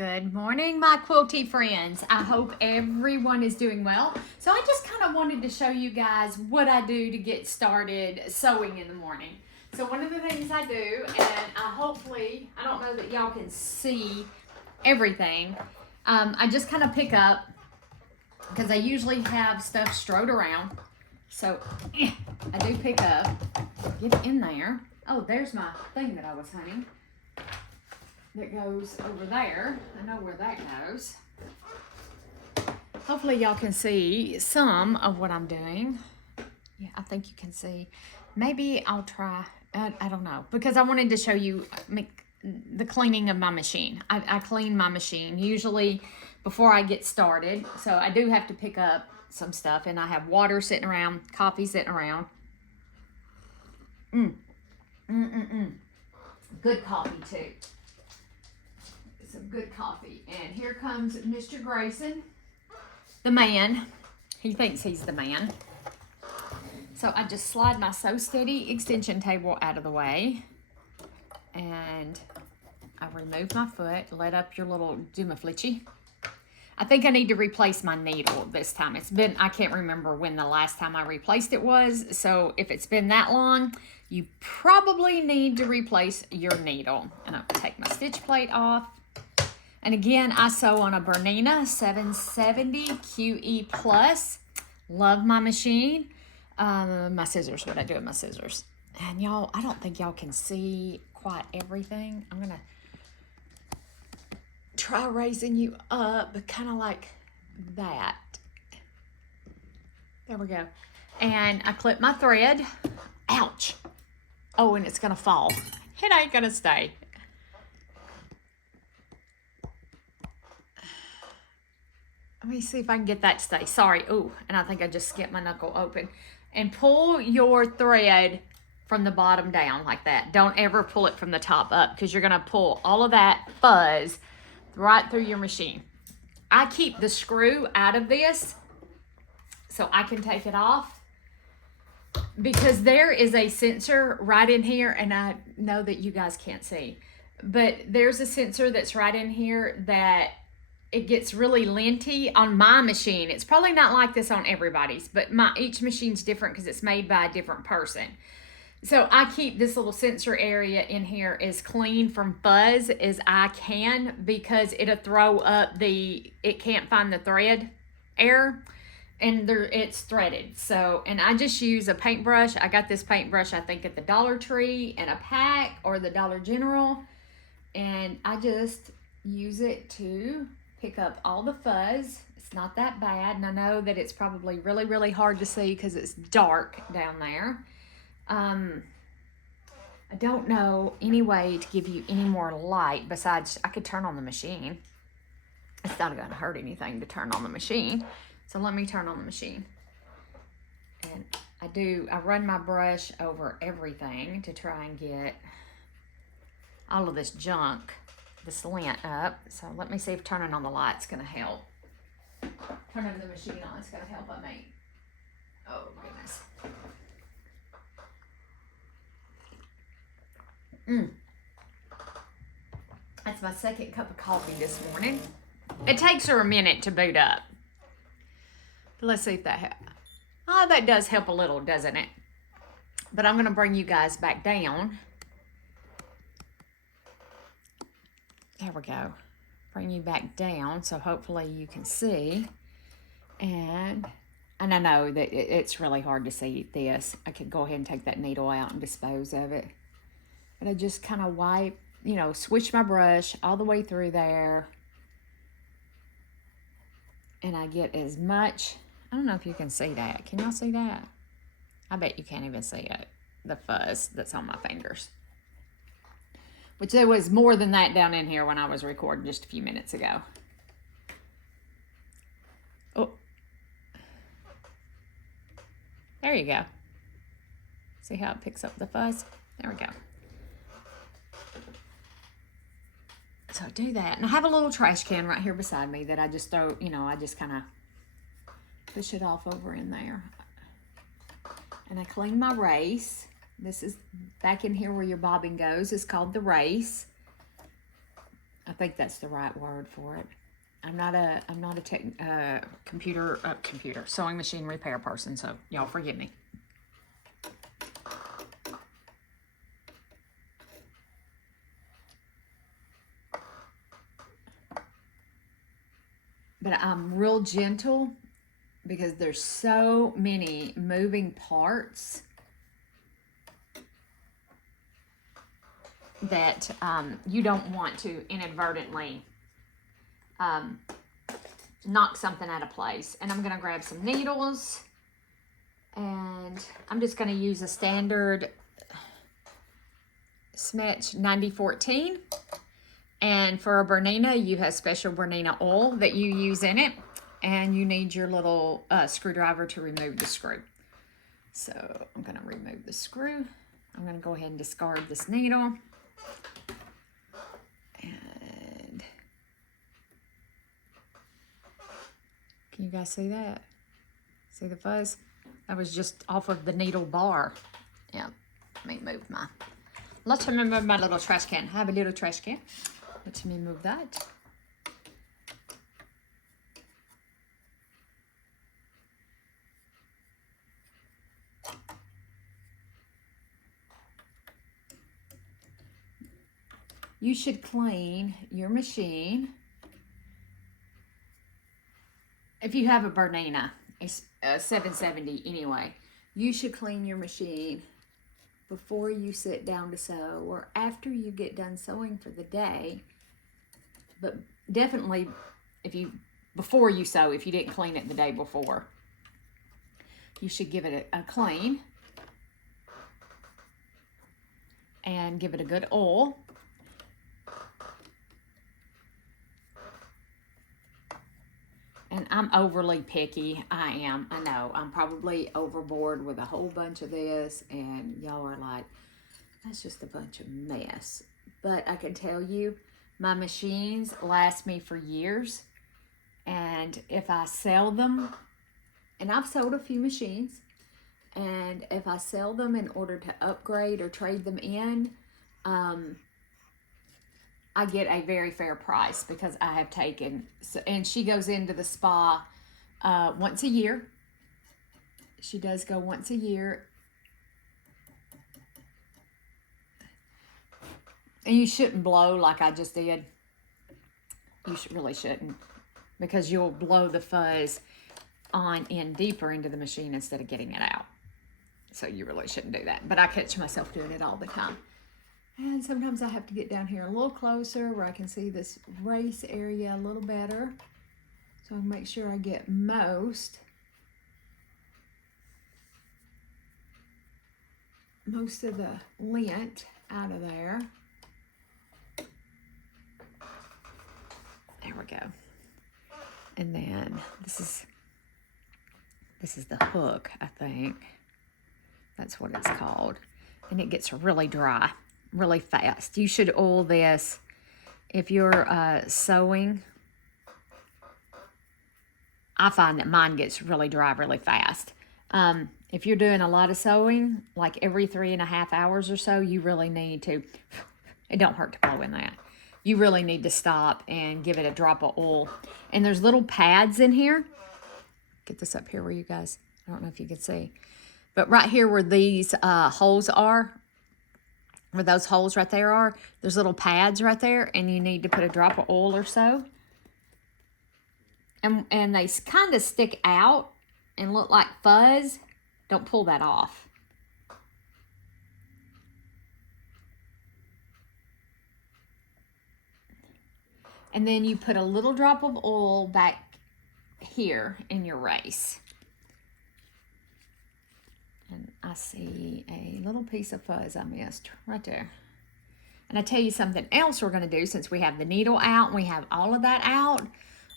Good morning, my quilty friends. I hope everyone is doing well. So I just kind of wanted to show you guys what I do to get started sewing in the morning. So one of the things I do, and I don't know that y'all can see everything. I just kind of pick up, because I usually have stuff strode around. So I do pick up, get in there. Oh, there's my thing that I was hunting. That goes over there. I know where that goes. Hopefully y'all can see some of what I'm doing. Yeah, I think you can see. Maybe I'll try, I don't know, because I wanted to show you the cleaning of my machine. I clean my machine usually before I get started. So I do have to pick up some stuff, and I have water sitting around, coffee sitting around. Good coffee too. Some good coffee. And here comes Mr. Grayson, the man. He thinks he's the man. So I just slide my Sew Steady extension table out of the way, and I remove my foot, let up your little Dumaflichi. I think I need to replace my needle this time. It's been, I can't remember when the last time I replaced it was. So if it's been that long, you probably need to replace your needle. And I'll take my stitch plate off. And again, I sew on a Bernina 770 QE Plus. Love my machine. My scissors, what I do with my scissors. And y'all, I don't think y'all can see quite everything. I'm gonna try raising you up, kind of like that. There we go. And I clip my thread. Ouch. Oh, and it's gonna fall. It ain't gonna stay. Let me see if I can get that to stay. Sorry. Ooh, and I think I just skipped my knuckle open. And pull your thread from the bottom down like that. Don't ever pull it from the top up, because you're going to pull all of that fuzz right through your machine. I keep the screw out of this so I can take it off, because there is a sensor right in here, and I know that you guys can't see, but there's a sensor that's right in here that it gets really linty on my machine. It's probably not like this on everybody's, but each machine's different because it's made by a different person. So I keep this little sensor area in here as clean from fuzz as I can, because it'll throw up it can't find the thread error, and it's threaded. So, and I just use a paintbrush. I got this paintbrush, I think, at the Dollar Tree in a pack, or the Dollar General. And I just use it to pick up all the fuzz. It's not that bad, and I know that it's probably really, really hard to see because it's dark down there. I don't know any way to give you any more light besides I could turn on the machine. It's not going to hurt anything to turn on the machine. So let me turn on the machine. And I run my brush over everything to try and get all of this junk, this lint up. So let me see if turning on the light's going to help. Turning the machine on, it's going to help, I mean. Oh, goodness. That's my second cup of coffee this morning. It takes her a minute to boot up. Let's see if that helps. Oh, that does help a little, doesn't it? But I'm going to bring you guys back down. There we go. Bring you back down, so hopefully you can see. And I know that it's really hard to see this. I could go ahead and take that needle out and dispose of it. But I just kind of wipe, switch my brush all the way through there. And I get as much, I don't know if you can see that. Can y'all see that? I bet you can't even see it, the fuzz that's on my fingers. Which there was more than that down in here when I was recording just a few minutes ago. Oh. There you go. See how it picks up the fuzz? There we go. So I do that. And I have a little trash can right here beside me that I just throw, I just kind of push it off over in there. And I clean my race. This is back in here where your bobbin goes. It's called the race. I think that's the right word for it. I'm not a computer sewing machine repair person, so y'all forgive me. But I'm real gentle because there's so many moving parts that you don't want to inadvertently knock something out of place. And I'm going to grab some needles, and I'm just going to use a standard Smetch 9014. And for a Bernina, you have special Bernina oil that you use in it, and you need your little screwdriver to remove the screw. So I'm going to remove the screw. I'm going to go ahead and discard this needle. And can you guys see that? See the fuzz? That was just off of the needle bar. Yeah, let me move my... Let me move my little trash can. I have a little trash can. Let me move that. You should clean your machine. If you have a Bernina, it's 770 anyway. You should clean your machine before you sit down to sew, or after you get done sewing for the day. But definitely before you sew, if you didn't clean it the day before, you should give it a clean and give it a good oil. And I'm overly picky. I am. I know. I'm probably overboard with a whole bunch of this, and y'all are like, that's just a bunch of mess. But I can tell you, my machines last me for years. And if I sell them, and I've sold a few machines, and if I sell them in order to upgrade or trade them in, I get a very fair price because I have taken, and she goes into the spa once a year. She does go once a year. And you shouldn't blow like I just did. You really shouldn't, because you'll blow the fuzz on in deeper into the machine instead of getting it out. So you really shouldn't do that. But I catch myself doing it all the time. And sometimes I have to get down here a little closer where I can see this race area a little better. So I make sure I get most of the lint out of there. There we go. And then this is the hook, I think. That's what it's called. And it gets really dry really fast. You should oil this if you're sewing. I find that mine gets really dry really fast. If you're doing a lot of sewing, like every 3.5 hours or so, you really need to, it don't hurt to blow in that. You really need to stop and give it a drop of oil. And there's little pads in here. Get this up here where you guys, I don't know if you can see. But right here where these holes are, where those holes right there are, there's little pads right there, and you need to put a drop of oil or so. And they kind of stick out and look like fuzz. Don't pull that off. And then you put a little drop of oil back here in your race. And I see a little piece of fuzz I missed right there. And I tell you something else we're going to do, since we have the needle out and we have all of that out.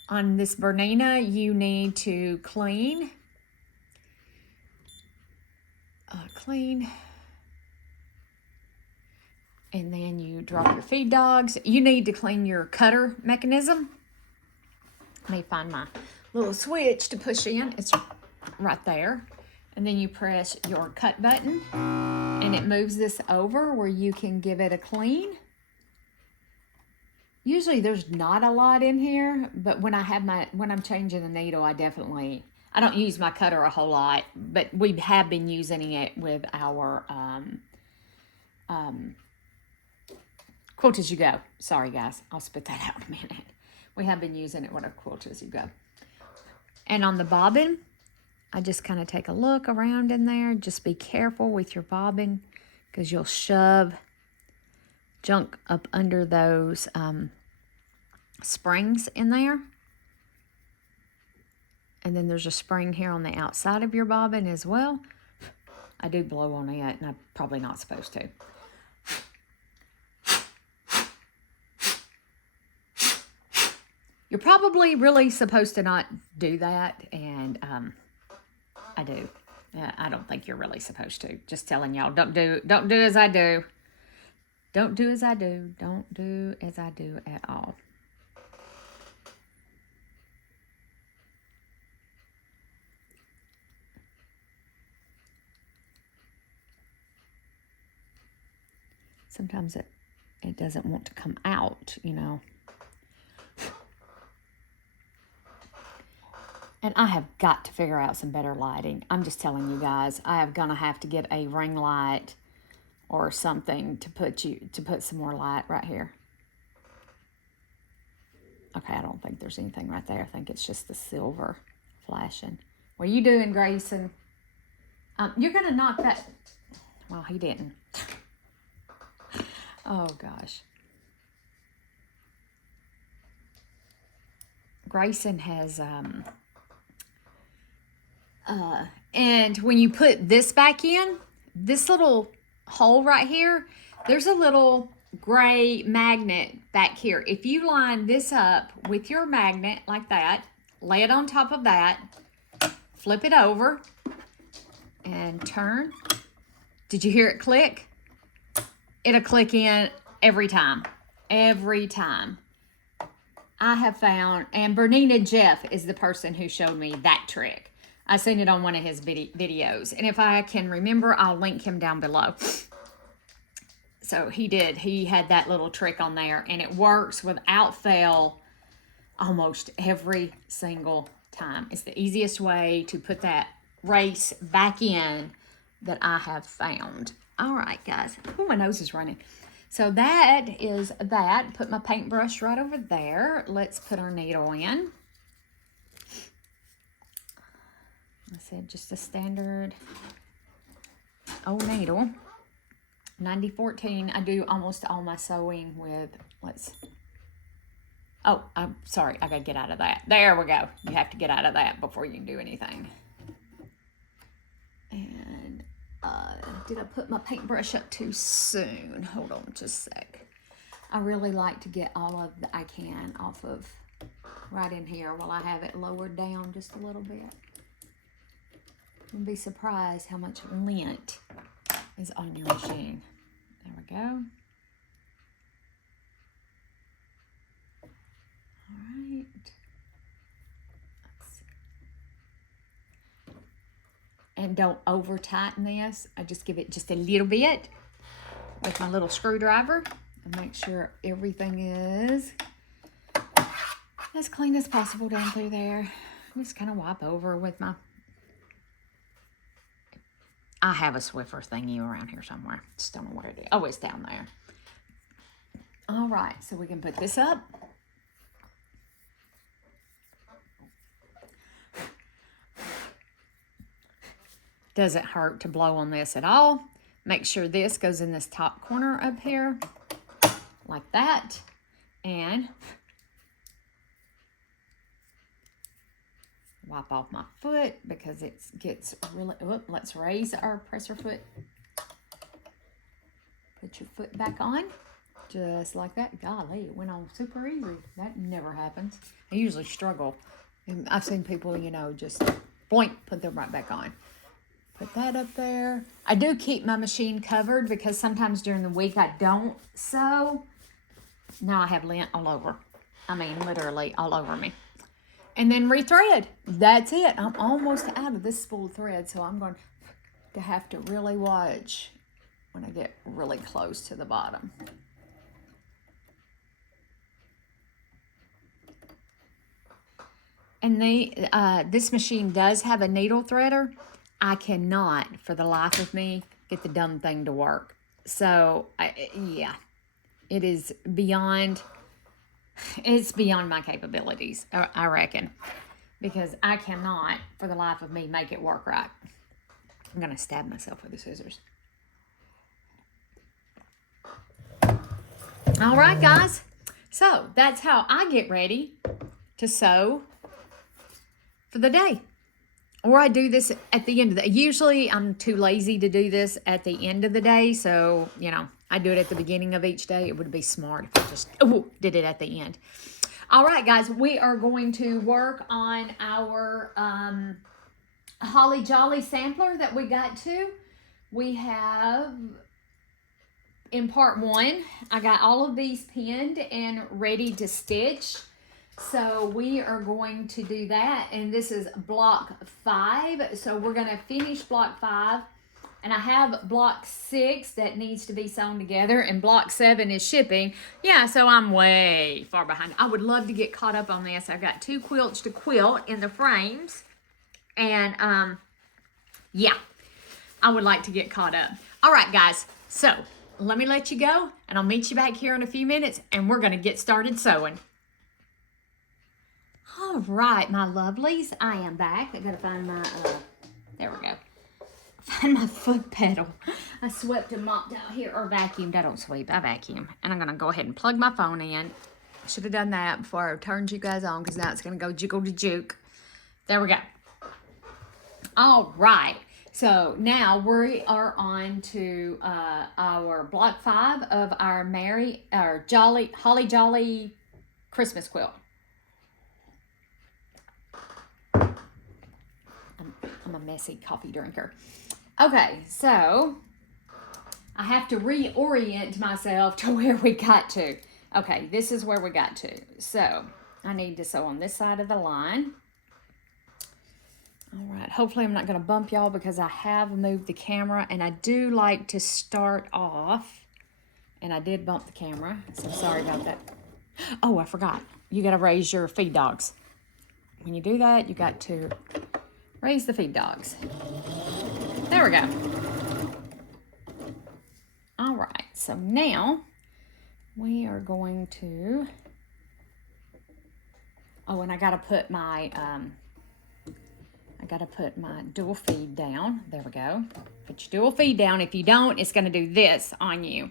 On this Bernina, you need to clean. And then you drop your feed dogs. You need to clean your cutter mechanism. Let me find my little switch to push in. It's right there. And then you press your cut button, and it moves this over where you can give it a clean. Usually there's not a lot in here, but when I'm changing the needle, I don't use my cutter a whole lot, but we have been using it with our quilt as you go. Sorry guys, I'll spit that out in a minute. We have been using it with a quilt as you go. And on the bobbin, I just kind of take a look around in there. Just be careful with your bobbin because you'll shove junk up under those springs in there. And then there's a spring here on the outside of your bobbin as well. I do blow on it, and I'm probably not supposed to. You're probably really supposed to not do that, and I do. I don't think you're really supposed to. Just telling y'all, don't do as I do. Don't do as I do. Don't do as I do at all. Sometimes it doesn't want to come out, you know. And I have got to figure out some better lighting. I'm just telling you guys, I am gonna have to get a ring light or something to put some more light right here. Okay, I don't think there's anything right there. I think it's just the silver flashing. What are you doing, Grayson? You're gonna knock that. Well, he didn't. Oh gosh. Grayson has and when you put this back in, this little hole right here, there's a little gray magnet back here. If you line this up with your magnet like that, lay it on top of that, flip it over, and turn. Did you hear it click? It'll click in every time. Every time. I have found, and Bernina Jeff is the person who showed me that trick. I seen it on one of his videos. And if I can remember, I'll link him down below. So he had that little trick on there, and it works without fail almost every single time. It's the easiest way to put that race back in that I have found. All right, guys. Oh, my nose is running. So that is that. Put my paintbrush right over there. Let's put our needle in. I said just a standard old needle. 9014. I do almost all my sewing with, oh, I'm sorry. I got to get out of that. There we go. You have to get out of that before you can do anything. And did I put my paintbrush up too soon? Hold on just a sec. I really like to get all of the I can off of right in here while I have it lowered down just a little bit. You'll be surprised how much lint is on your machine. There we go. All right. And don't over tighten this. I just give it just a little bit with my little screwdriver and make sure everything is as clean as possible down through there. Just kind of wipe over with my, I have a Swiffer thingy around here somewhere. Just don't know where it is. Oh, it's down there. All right, so we can put this up. Doesn't hurt to blow on this at all. Make sure this goes in this top corner up here, like that. And wipe off my foot because it gets really, let's raise our presser foot. Put your foot back on, just like that. Golly, it went on super easy. That never happens. I usually struggle. And I've seen people, you know, just boink, put them right back on. Put that up there. I do keep my machine covered because sometimes during the week I don't sew. Now I have lint all over. I mean, literally all over me. And then rethread. That's it. I'm almost out of this spool thread, so I'm going to have to really watch when I get really close to the bottom. And this machine does have a needle threader. I cannot, for the life of me, get the dumb thing to work. So, yeah, it is beyond, it's beyond my capabilities, I reckon. Because I cannot, for the life of me, make it work right. I'm going to stab myself with the scissors. All right, guys. So, that's how I get ready to sew for the day. Or I do this at the end of the day. Usually, I'm too lazy to do this at the end of the day. So, you know, I do it at the beginning of each day. It would be smart if I just did it at the end. All right, guys. We are going to work on our Holly Jolly sampler that we got to. We have, in part 1, I got all of these pinned and ready to stitch. So we are going to do that, and this is block 5. So we're going to finish block 5, and I have block 6 that needs to be sewn together, and block 7 is shipping. Yeah, so I'm way far behind. I would love to get caught up on this. I've got 2 quilts to quilt in the frames, and yeah, I would like to get caught up. All right, guys, so let me let you go, and I'll meet you back here in a few minutes, and we're going to get started sewing. All right, my lovelies, I am back. I gotta find my, there we go. Find my foot pedal. I swept and mopped out here, or vacuumed. I don't sweep, I vacuum. And I'm gonna go ahead and plug my phone in. I should have done that before I turned you guys on, because now it's gonna go jiggle to juke. There we go. All right, so now we are on to our block 5 of our Holly Jolly Christmas quilt. I'm a messy coffee drinker. Okay, so I have to reorient myself to where we got to. Okay, this is where we got to. So I need to sew on this side of the line. All right, hopefully I'm not going to bump y'all, because I have moved the camera, and I do like to start off, and I did bump the camera, so sorry about that. Oh, I forgot. You got to raise your feed dogs. When you do that, you got to raise the feed dogs. There we go. All right, so now we are going to, oh, and I gotta put my dual feed down. There we go. Put your dual feed down. If you don't, it's gonna do this on you.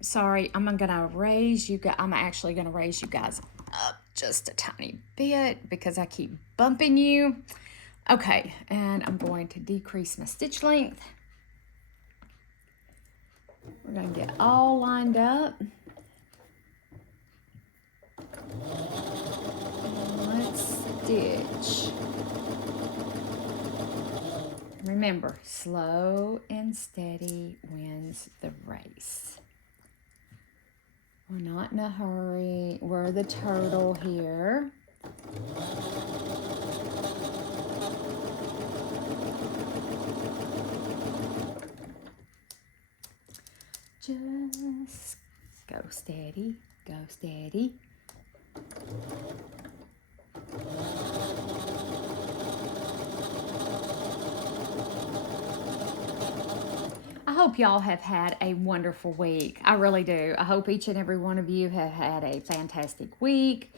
Sorry, I'm actually gonna raise you guys up just a tiny bit, because I keep bumping you. Okay, and I'm going to decrease my stitch length. We're going to get all lined up. And let's stitch. Remember, slow and steady wins the race. We're not in a hurry. We're the turtle here. Just go steady, go steady. I hope y'all have had a wonderful week. I really do. I hope each and every one of you have had a fantastic week,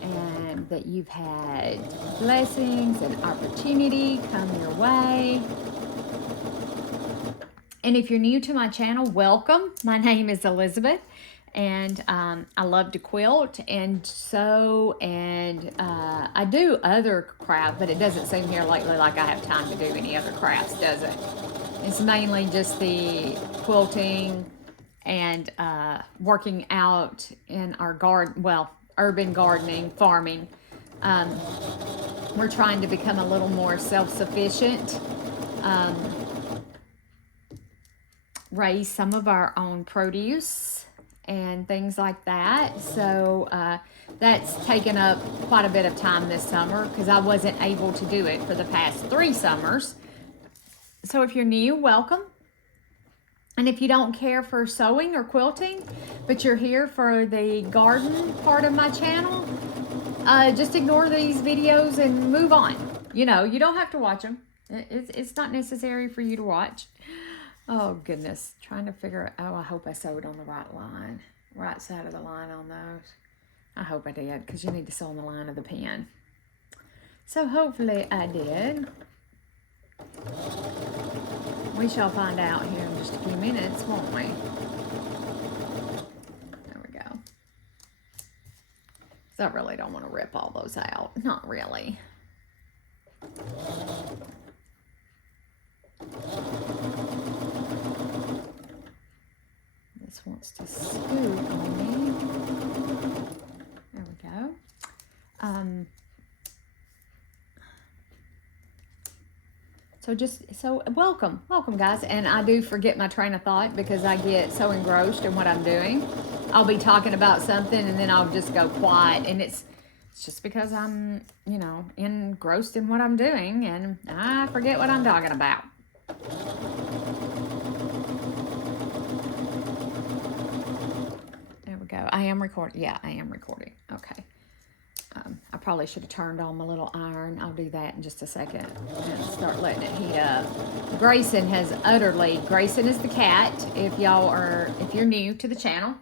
and that you've had blessings and opportunity come your way. And if you're new to my channel, welcome. My name is Elizabeth, and I love to quilt and sew, and I do other crafts, but it doesn't seem here lately like I have time to do any other crafts, does it? It's mainly just the quilting and working out in our garden, well, urban gardening, farming. We're trying to become a little more self-sufficient. Raise some of our own produce and things like that. So that's taken up quite a bit of time this summer, because I wasn't able to do it for the past 3 summers. So if you're new, welcome. And if you don't care for sewing or quilting, but you're here for the garden part of my channel, just ignore these videos and move on. You know, you don't have to watch them. It's not necessary for you to watch. Oh, goodness. Trying to figure out. Oh, I hope I sewed on the right line. Right side of the line on those. I hope I did, because you need to sew on the line of the pen. So hopefully I did. We shall find out here in just a few minutes, won't we? There we go. So I really don't want to rip all those out. Not really. This wants to scoot on me. There we go. So welcome guys. And I do forget my train of thought because I get so engrossed in what I'm doing. I'll be talking about something and then I'll just go quiet, and it's just because I'm, you know, engrossed in what I'm doing and I forget what I'm talking about. There we go. I am recording. Yeah, I am recording. Okay. I probably should have turned on my little iron. I'll do that in just a second and start letting it heat up. Grayson is the cat. If you're new to the channel,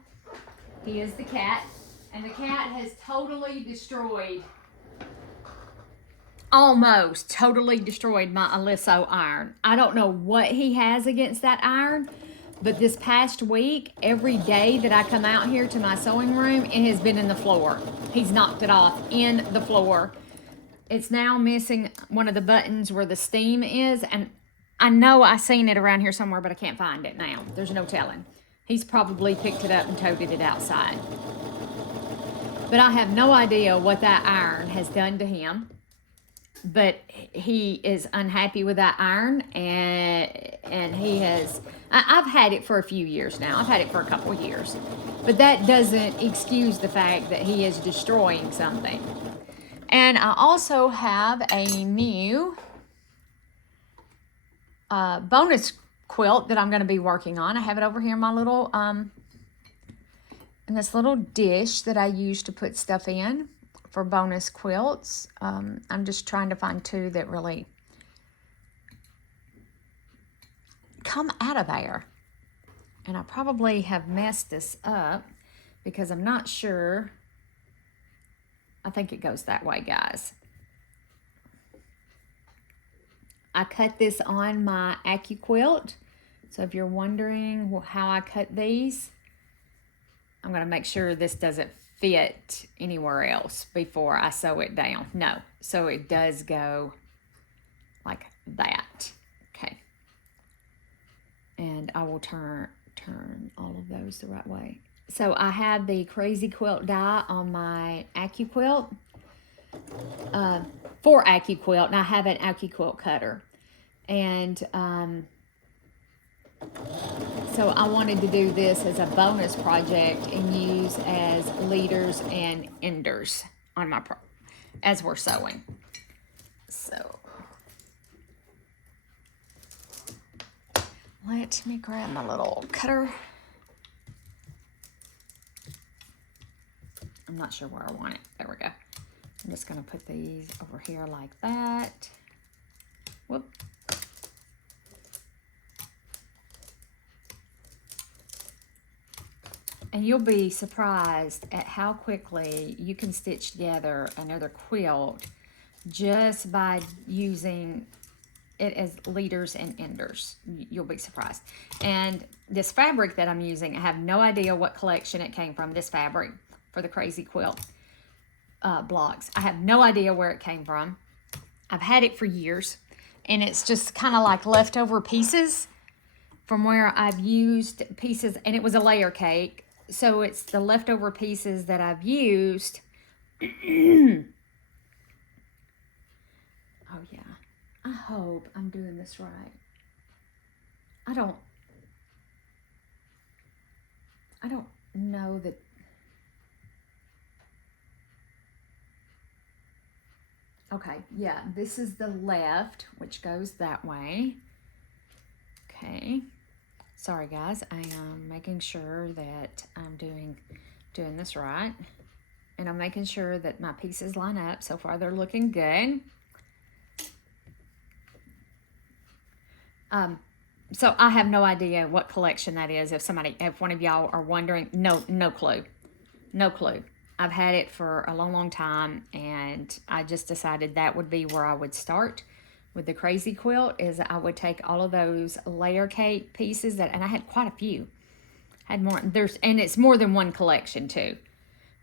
he is the cat. And the cat has almost totally destroyed my Aliso iron. I don't know what he has against that iron, but this past week, every day that I come out here to my sewing room, it has been in the floor. He's knocked it off in the floor. It's now missing one of the buttons where the steam is, and I know I seen it around here somewhere, but I can't find it now. There's no telling. He's probably picked it up and toted it outside. But I have no idea what that iron has done to him. But he is unhappy with that iron, and I've had it for a few years now. I've had it for a couple of years. But that doesn't excuse the fact that he is destroying something. And I also have a new bonus quilt that I'm going to be working on. I have it over here in my little, in this little dish that I use to put stuff in for bonus quilts. I'm just trying to find two that really come out of there. And I probably have messed this up because I'm not sure. I think it goes that way, guys. I cut this on my AccuQuilt. So if you're wondering how I cut these, I'm going to make sure this doesn't fit anywhere else before I sew it down. No, so it does go like that. Okay. And I will turn all of those the right way. So I have the Crazy Quilt die on my AccuQuilt for AccuQuilt, and I have an AccuQuilt cutter. And so I wanted to do this as a bonus project and use as leaders and enders on my as we're sewing. So let me grab my little cutter. I'm not sure where I want it. There we go. I'm just going to put these over here like that. Whoop. And you'll be surprised at how quickly you can stitch together another quilt just by using it as leaders and enders. You'll be surprised. And this fabric that I'm using, I have no idea what collection it came from, this fabric for the Crazy Quilt blocks. I have no idea where it came from. I've had it for years, and it's just kind of like leftover pieces from where I've used pieces, and it was a layer cake. So it's the leftover pieces that I've used. Oh, yeah. I hope I'm doing this right. I don't know that. Okay, yeah, this is the left, which goes that way. Okay. Sorry, guys. I am making sure that I'm doing this right. and I'm making sure that my pieces line up. So far, they're looking good. So I have no idea what collection that is. If one of y'all are wondering, no clue. No clue. I've had it for a long, long time, and I just decided that would be where I would start with the crazy quilt. Is I would take all of those layer cake pieces and I had quite a few. Had more. And it's more than one collection too,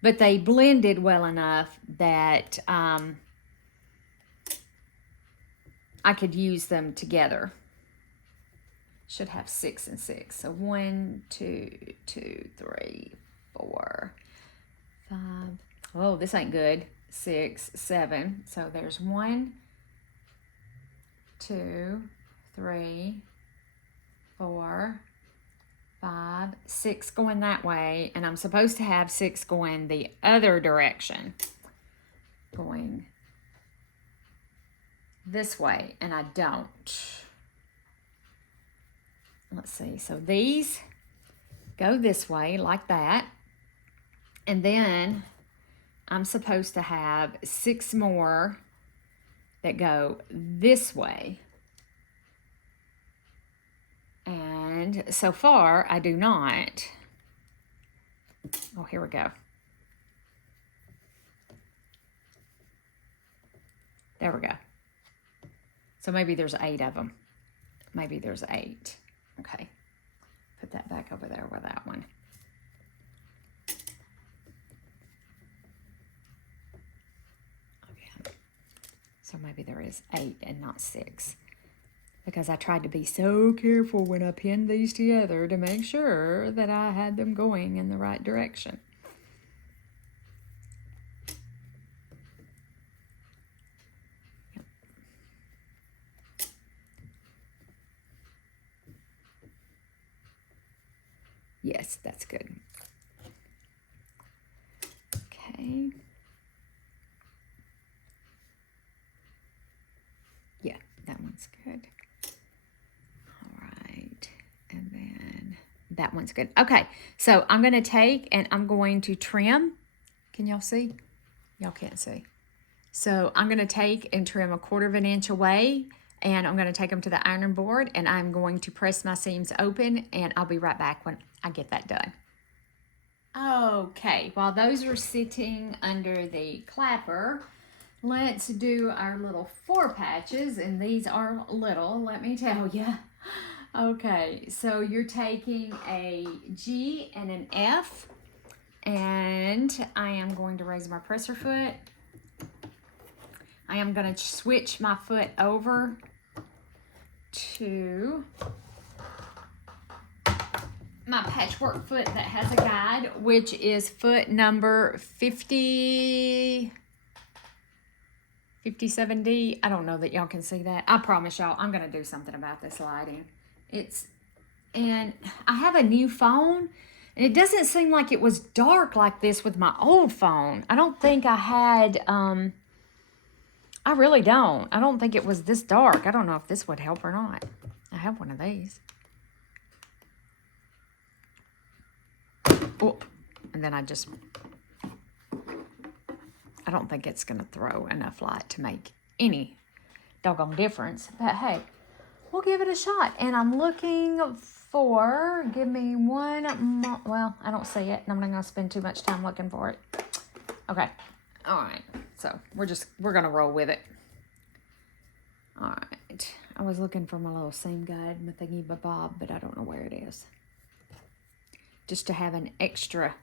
but they blended well enough that I could use them together. Should have 6 and 6. So 1, 2, 2, 3, 4, 5. Oh, this ain't good. 6, 7. So there's 1, 2, 3, 4, 5, 6 going that way, and I'm supposed to have 6 going the other direction, going this way, and I don't. Let's see. So these go this way like that, and then I'm supposed to have 6 more that go this way. And so far, I do not. Oh, here we go. There we go. So maybe there's 8 of them. Maybe there's 8. Okay. Put that back over there with that one. Okay. So maybe there is 8 and not 6. Because I tried to be so careful when I pinned these together to make sure that I had them going in the right direction. Yep. Yes, that's good. Okay. Yeah, that one's good. And then that one's good. Okay, so I'm going to take and I'm going to trim. Can y'all see? Y'all can't see. So I'm going to take and trim 1/4 inch away, and I'm going to take them to the ironing board, and I'm going to press my seams open, and I'll be right back when I get that done. Okay, while those are sitting under the clapper, let's do our little 4 patches, and these are little, let me tell you. Okay, so you're taking a G and an F, and I am going to raise my presser foot. I am going to switch my foot over to my patchwork foot that has a guide, which is foot number 57D. I don't know that y'all can see that. I promise y'all, I'm going to do something about this lighting. And I have a new phone, and it doesn't seem like it was dark like this with my old phone. I don't think I had, I really don't. I don't think it was this dark. I don't know if this would help or not. I have one of these. Oh, and then I don't think it's going to throw enough light to make any doggone difference. But hey, we'll give it a shot. And I'm looking for, give me one more, well, I don't see it, and I'm not going to spend too much time looking for it. Okay. All right. So we're going to roll with it. All right. I was looking for my little seam guide, my thingy-bob, but I don't know where it is. Just to have an extra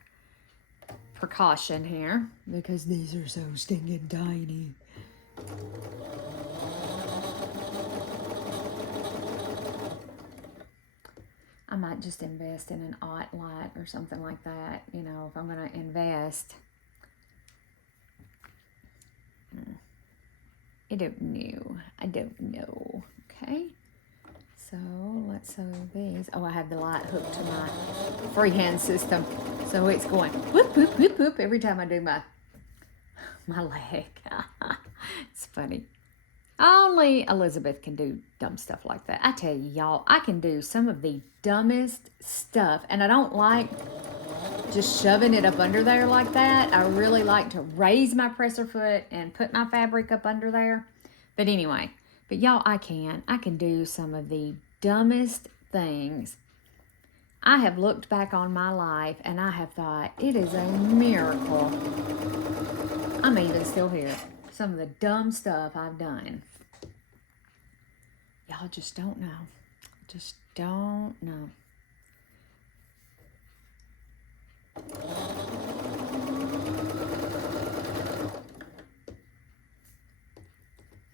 precaution here, because these are so stinking tiny. I might just invest in an aught light or something like that, you know, if I'm going to invest. I don't know. Okay. So let's sew these. Oh, I have the light hooked to my freehand system. So it's going whoop, whoop, whoop, whoop every time I do my leg. It's funny. Only Elizabeth can do dumb stuff like that. I tell you, y'all, I can do some of the dumbest stuff. And I don't like just shoving it up under there like that. I really like to raise my presser foot and put my fabric up under there. But anyway, but y'all, I can do some of the dumbest things. I have looked back on my life and I have thought, it is a miracle I'm even still here. Some of the dumb stuff I've done. Y'all just don't know. Just don't know.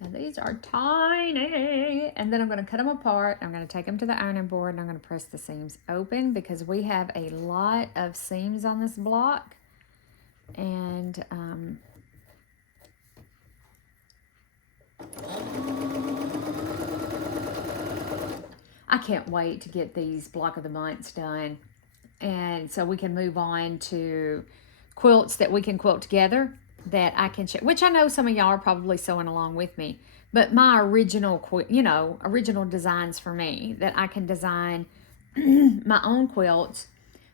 Now these are tiny, and then I'm going to cut them apart. I'm going to take them to the ironing board, and I'm going to press the seams open because we have a lot of seams on this block, and I can't wait to get these block of the months done, and so we can move on to quilts that we can quilt together that I can share, which I know some of y'all are probably sewing along with me, but my original, original designs for me that I can design my own quilts.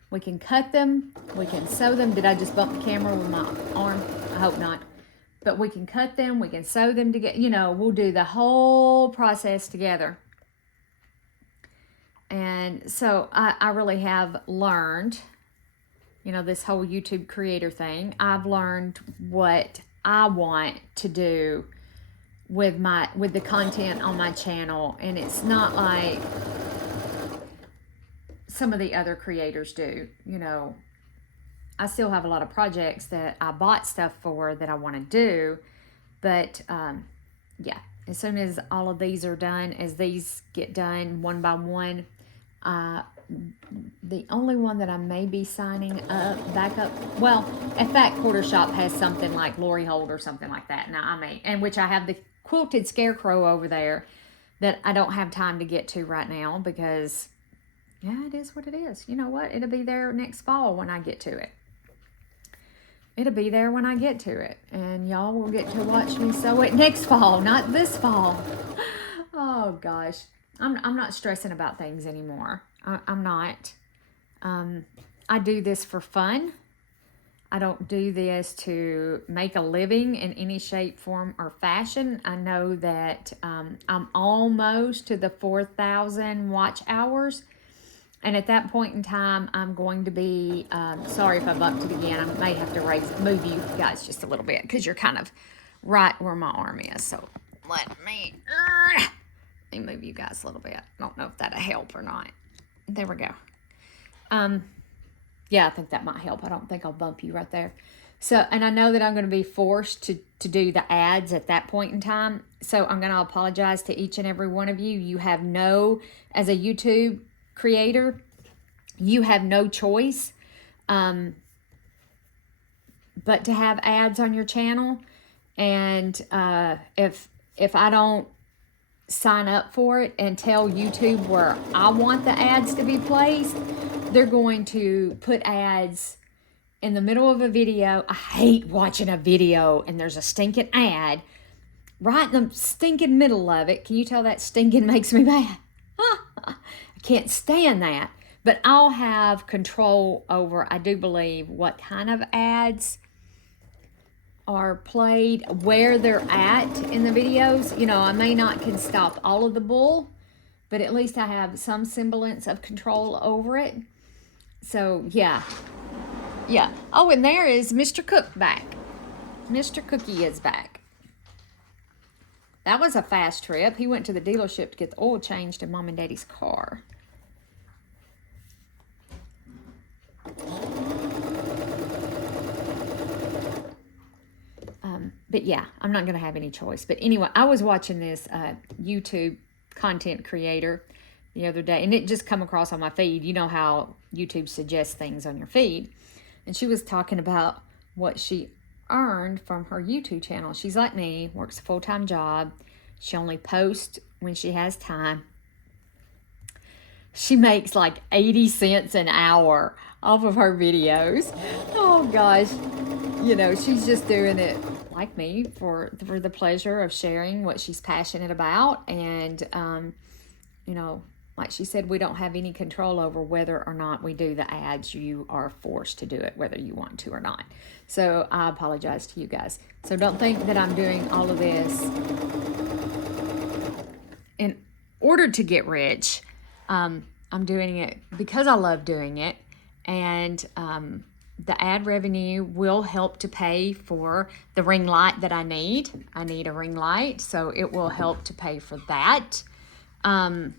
We can cut them, we can sew them. Did I just bump the camera with my arm? I hope not. But we can cut them, we can sew them together, we'll do the whole process together. And so I really have learned, this whole YouTube creator thing. I've learned what I want to do with the content on my channel, and it's not like some of the other creators do. I still have a lot of projects that I bought stuff for that I want to do, but yeah, as soon as all of these are done, as these get done one by one, the only one that I may be signing back up, well, if that quarter shop has something like Lori Holt or something like that, now I may, and which I have the quilted scarecrow over there that I don't have time to get to right now because, yeah, it is what it is. You know what? It'll be there next fall when I get to it. It'll be there when I get to it, and y'all will get to watch me sew it next fall, not this fall. Oh gosh. I'm not stressing about things anymore. I'm not. I do this for fun. I don't do this to make a living in any shape, form, or fashion. I know that I'm almost to the 4,000 watch hours. And at that point in time, I'm going to be, sorry if I bumped it again. I may have to move you guys just a little bit because you're kind of right where my arm is. So let me move you guys a little bit. I don't know if that'll help or not. There we go. Yeah, I think that might help. I don't think I'll bump you right there. So, and I know that I'm going to be forced to do the ads at that point in time. So I'm going to apologize to each and every one of you. You have as a YouTube creator, you have no choice but to have ads on your channel. And if I don't sign up for it and tell YouTube where I want the ads to be placed, they're going to put ads in the middle of a video. I hate watching a video and there's a stinking ad right in the stinking middle of it. Can you tell that stinking makes me mad? I can't stand that. But I'll have control over, I do believe, what kind of ads are played, where they're at in the videos. I may not can stop all of the bull, but at least I have some semblance of control over it. So yeah. Oh, and there is Mr. Cook back. Mr. Cookie is back. That was a fast trip. He went to the dealership to get the oil changed in Mom and Daddy's car. But yeah, I'm not going to have any choice. But anyway, I was watching this YouTube content creator the other day, and it just come across on my feed. You know how YouTube suggests things on your feed. And she was talking about what she earned from her YouTube channel. She's like me, works a full-time job. She only posts when she has time. She makes like 80 cents an hour off of her videos. Oh gosh. She's just doing it like me for the pleasure of sharing what she's passionate about. And, like she said, we don't have any control over whether or not we do the ads. You are forced to do it whether you want to or not. So I apologize to you guys. So don't think that I'm doing all of this in order to get rich. I'm doing it because I love doing it. And the ad revenue will help to pay for the ring light that I need. I need a ring light, so it will help to pay for that. You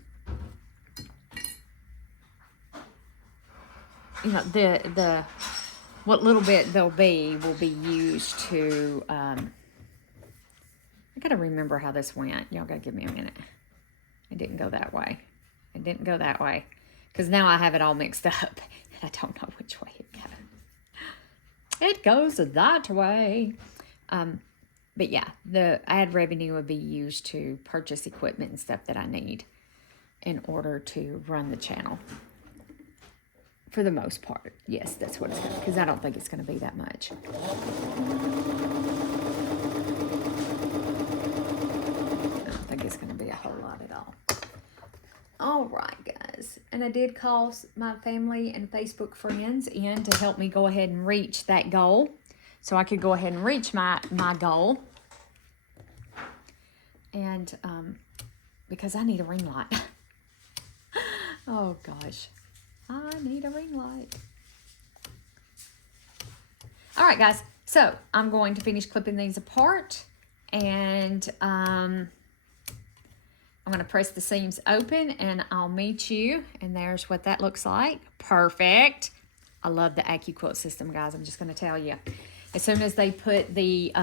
know, the what little bit there'll be will be used to, I gotta remember how this went. Y'all gotta give me a minute. It didn't go that way. It didn't go that way. Because now I have it all mixed up. And I don't know which way it goes. It goes that way. But yeah, the ad revenue would be used to purchase equipment and stuff that I need in order to run the channel. For the most part. Yes, that's what it's going to, because I don't think it's going to be that much. I don't think it's going to be a whole lot at all. All right, guys. And I did call my family and Facebook friends in to help me go ahead and reach that goal. So I could go ahead and reach my goal. And because I need a ring light. Oh, gosh. I need a ring light. All right, guys. So I'm going to finish clipping these apart. And I'm going to press the seams open and I'll meet you. And there's what that looks like. Perfect. I love the AccuQuilt system, guys. I'm just going to tell you. As soon as they put the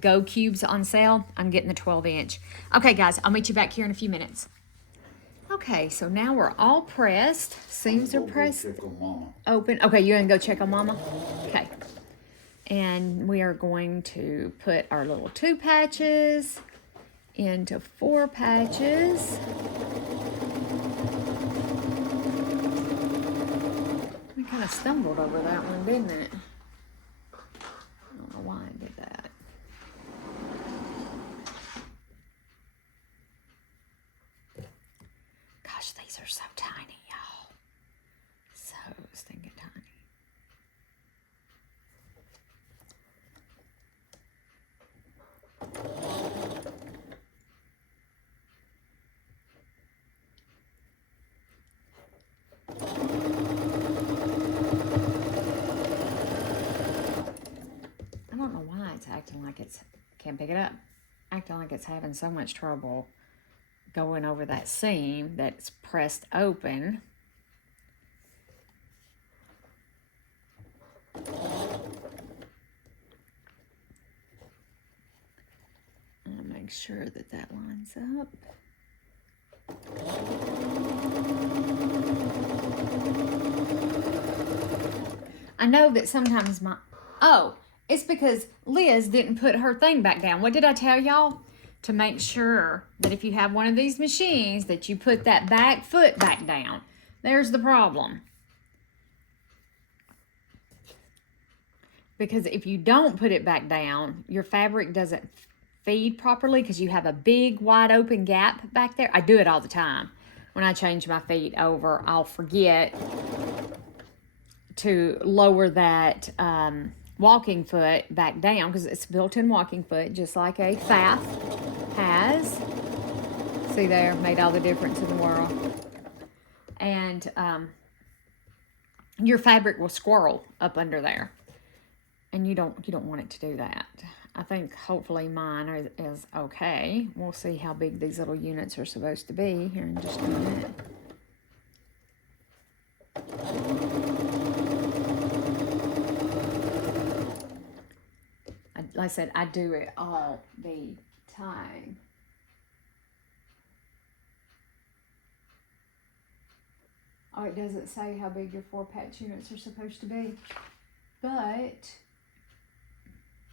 Go Cubes on sale, I'm getting the 12-inch. Okay, guys. I'll meet you back here in a few minutes. Okay, so now we're all pressed. Seams are pressed open. Okay, you're going to go check on Mama? Okay. And we are going to put our little 2 patches into 4 patches. We kind of stumbled over that one, didn't it? I don't know why I did that. Gosh, these are so tiny, y'all. So stinking tiny. I don't know why it's acting like it's, can't pick it up, acting like it's having so much trouble going over that seam that's pressed open. I'll make sure that that lines up. I know that sometimes my, oh, it's because Liz didn't put her thing back down. What did I tell y'all? To make sure that if you have one of these machines that you put that back foot back down. There's the problem. Because if you don't put it back down, your fabric doesn't feed properly because you have a big wide open gap back there. I do it all the time. When I change my feet over, I'll forget to lower that walking foot back down because it's built-in walking foot just like a FAF has. See there, made all the difference in the world. And your fabric will squirrel up under there. And you don't want it to do that. I think hopefully mine is okay. We'll see how big these little units are supposed to be here in just a minute. Like I said, I do it all the time. Oh, it doesn't say how big your 4-patch units are supposed to be. But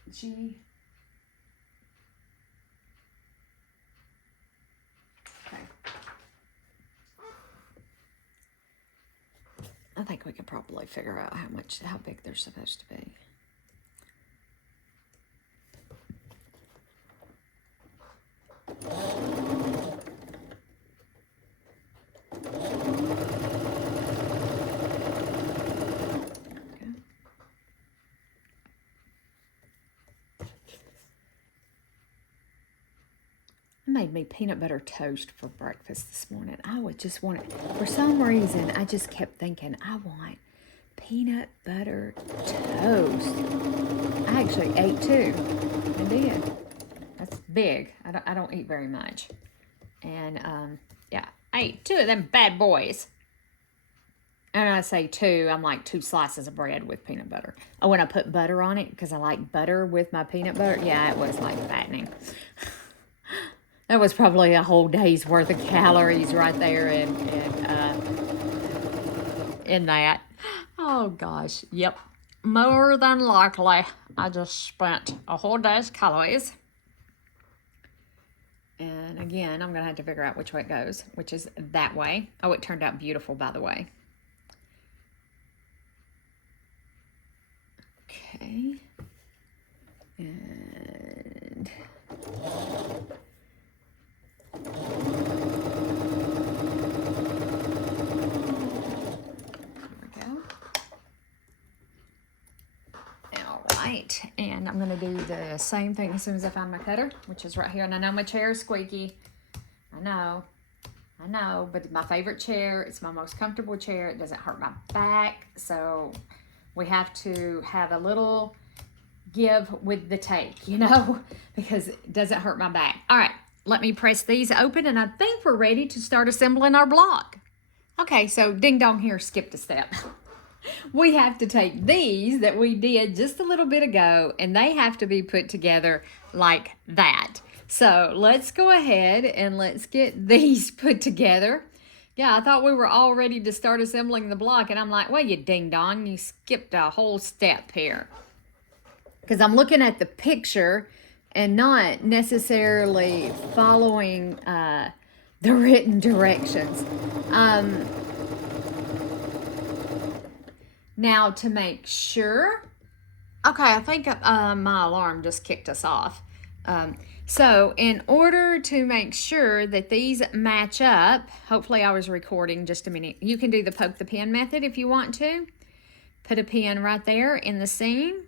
okay. I think we could probably figure out how big they're supposed to be. made me peanut butter toast for breakfast this morning. I would just want it. For some reason, I just kept thinking, I want peanut butter toast. I actually ate 2. I did. That's big. I don't eat very much. And, yeah, I ate 2 of them bad boys. And I say 2, I'm like 2 slices of bread with peanut butter. Oh, when I put butter on it, because I like butter with my peanut butter, yeah, it was like fattening. That was probably a whole day's worth of calories right there in that. Oh, gosh. Yep. More than likely, I just spent a whole day's calories. And again, I'm going to have to figure out which way it goes, which is that way. Oh, it turned out beautiful, by the way. Okay. And and I'm going to do the same thing as soon as I find my cutter, which is right here. And I know my chair is squeaky. I know, but my favorite chair, it's my most comfortable chair. It doesn't hurt my back. So we have to have a little give with the take, you know, because it doesn't hurt my back. All right, let me press these open, and I think we're ready to start assembling our block. Okay, so ding dong here, skipped a step. We have to take these that we did just a little bit ago, and they have to be put together like that. So let's go ahead and let's get these put together. Yeah, I thought we were all ready to start assembling the block, and I'm like, well, you ding dong, you skipped a whole step here. Because I'm looking at the picture and not necessarily following the written directions. Now, to make sure, okay, I think my alarm just kicked us off. So in order to make sure that these match up, hopefully I was recording just a minute. You can do the poke the pin method if you want to. Put a pin right there in the seam.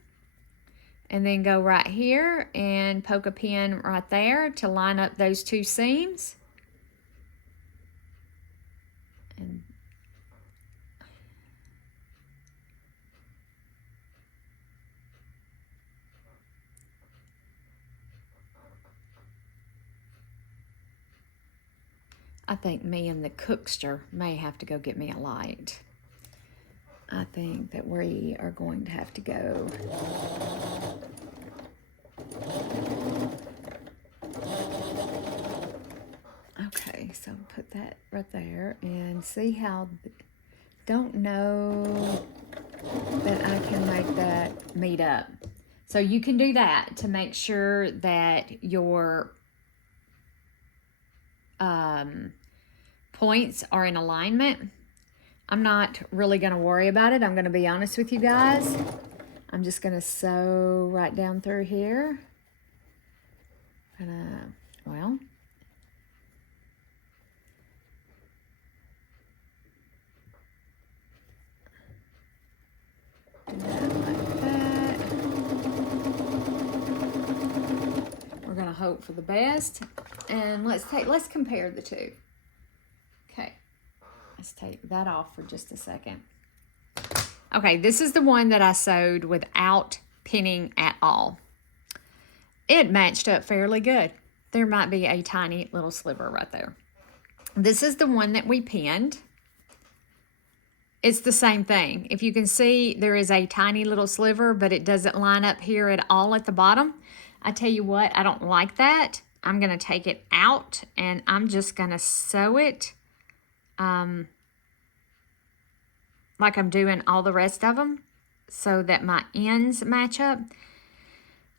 And then go right here and poke a pin right there to line up those 2 seams. And I think me and the cookster may have to go get me a light. I think that we are going to have to go. Okay, so put that right there and see how, don't know that I can make that meet up. So you can do that to make sure that your points are in alignment. I'm not really going to worry about it. I'm going to be honest with you guys. I'm just going to sew right down through here. Well, do that like that. We're going to hope for the best. And let's compare the 2. Okay. Let's take that off for just a second. Okay, this is the one that I sewed without pinning at all. It matched up fairly good. There might be a tiny little sliver right there. This is the one that we pinned. It's the same thing. If you can see, there is a tiny little sliver, but it doesn't line up here at all at the bottom. I tell you what, I don't like that. I'm going to take it out, and I'm just going to sew it like I'm doing all the rest of them so that my ends match up.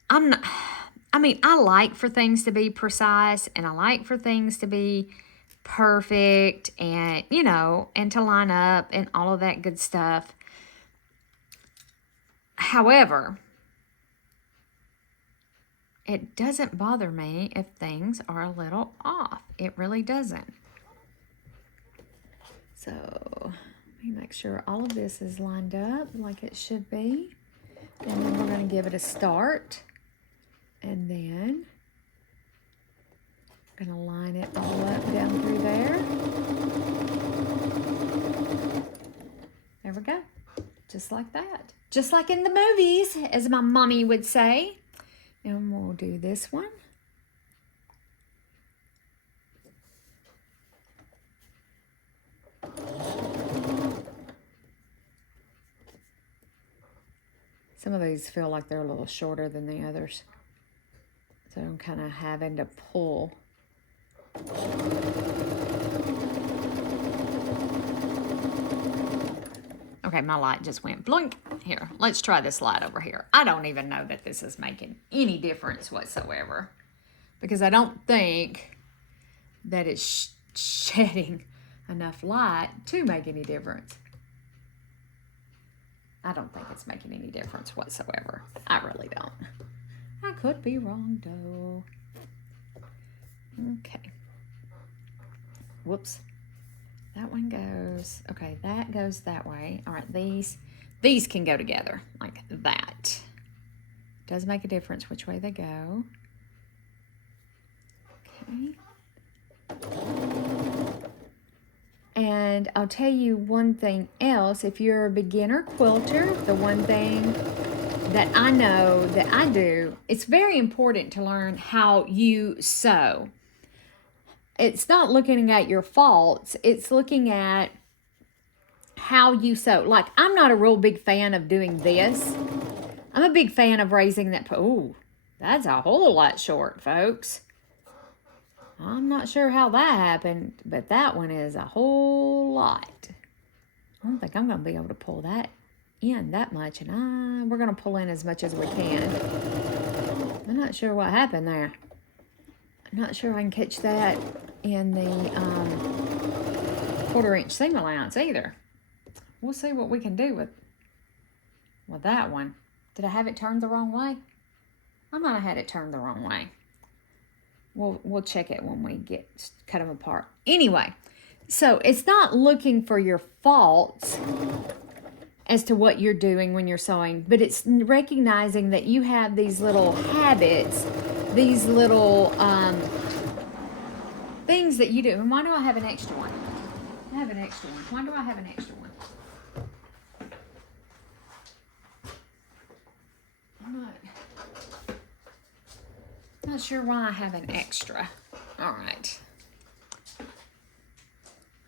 I like for things to be precise, and I like for things to be perfect and, you know, and to line up and all of that good stuff. However, it doesn't bother me if things are a little off. It really doesn't. So let me make sure all of this is lined up like it should be. And then we're going to give it a start. And then I'm gonna line it all up down through there. There we go. Just like that. Just like in the movies, as my mommy would say. And we'll do this one. Some of these feel like they're a little shorter than the others. So I'm kind of having to pull. Okay, my light just went blink. Here, let's try this light over here. I don't even know that this is making any difference whatsoever, because I don't think that it's shedding enough light to make any difference. I don't think it's making any difference whatsoever. I really don't. I could be wrong, though. Okay. Whoops. That one goes, okay, that goes that way. All right, these can go together like that. Does make a difference which way they go. Okay. And I'll tell you one thing else. If you're a beginner quilter, the one thing that I know that I do, it's very important to learn how you sew. It's not looking at your faults, it's looking at how you sew. Like, I'm not a real big fan of doing this. I'm a big fan of raising that. Oh, that's a whole lot short, folks. I'm not sure how that happened, but that one is a whole lot. I don't think I'm going to be able to pull that in that much, and we're going to pull in as much as we can. I'm not sure what happened there. I'm not sure I can catch that in the 1/4-inch seam allowance either. We'll see what we can do with that one. Did I have it turned the wrong way? I might have had it turned the wrong way. We'll check it when we cut them apart. Anyway, so it's not looking for your faults as to what you're doing when you're sewing, but it's recognizing that you have these little habits, these little things that you do. And why do I have an extra one? I have an extra one. Why do I have an extra one? I'm not sure why I have an extra. All right.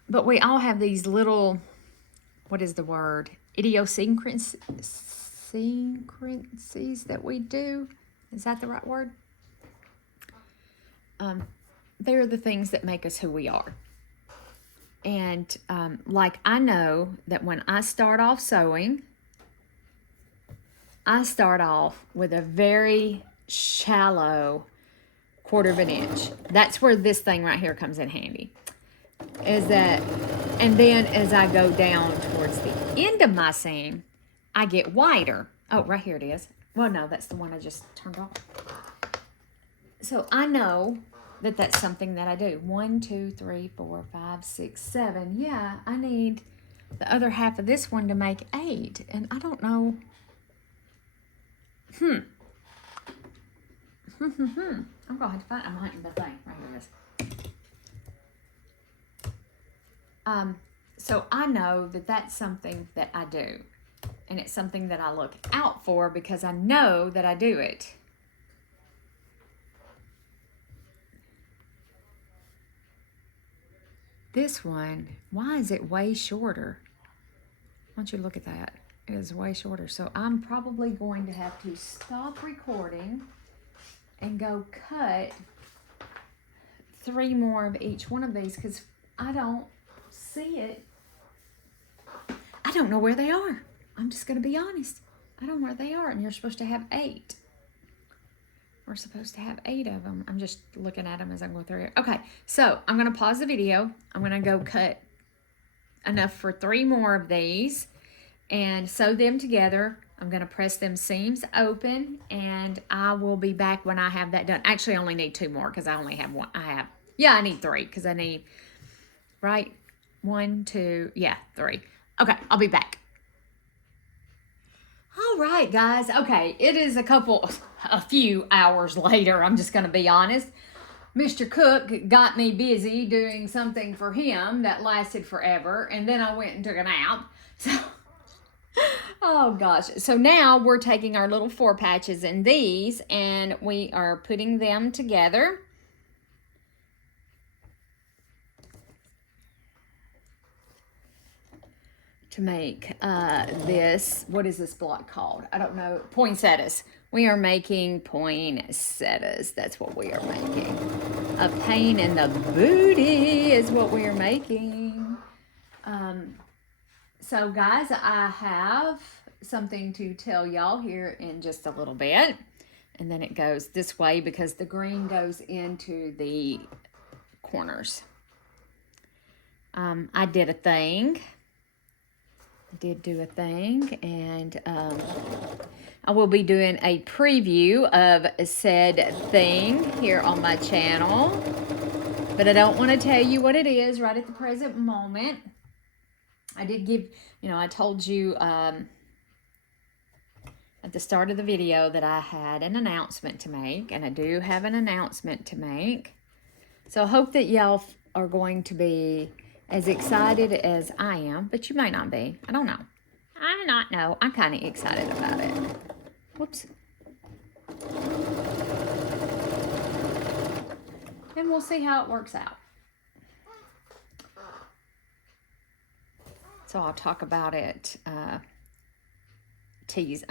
But we all have these little, what is the word? Idiosyncrasies that we do. Is that the right word? They're the things that make us who we are. And like, I know that when I start off sewing, I start off with a very shallow 1/4 of an inch. That's where this thing right here comes in handy. Is that, and then as I go down towards the end of my seam, I get wider. Oh, right here it is. Well, no, that's the one I just turned off. So I know that that's something that I do. 1, 2, 3, 4, 5, 6, 7. Yeah, I need the other half of this one to make 8. And I don't know. I'm going to have to find, I'm hunting the thing. Right here it is. So I know that that's something that I do. And it's something that I look out for because I know that I do it. This one, why is it way shorter? Why don't you look at that? It is way shorter. So I'm probably going to have to stop recording and go cut 3 more of each one of these because I don't see it. I don't know where they are. I'm just going to be honest. I don't know where they are, and you're supposed to have 8. We're supposed to have 8 of them. I'm just looking at them as I go through it. Okay, so I'm going to pause the video. I'm going to go cut enough for 3 more of these and sew them together. I'm going to press them seams open, and I will be back when I have that done. Actually, I only need 2 more because I only have 1. I need 3 because I need, right? 1, 2, 3. Okay, I'll be back. All right, guys. Okay, it is a few hours later, I'm just going to be honest. Mr. Cook got me busy doing something for him that lasted forever, and then I went and took a nap. So, oh gosh. So now we're taking our little 4 patches in these, and we are putting them together. To make this, what is this block called? I don't know. Poinsettias. We are making poinsettias. That's what we are making. A pain in the booty is what we are making. So guys, I have something to tell y'all here in just a little bit. And then it goes this way because the green goes into the corners. I did a thing. Did do a thing, and I will be doing a preview of said thing here on my channel, but I don't want to tell you what it is right at the present moment. I did give, I told you at the start of the video that I had an announcement to make, and I do have an announcement to make. So I hope that y'all are going to be as excited as I am, but you might not be. I don't know. I do not know. I'm kind of excited about it. Whoops. And we'll see how it works out. So I'll talk about it. I'm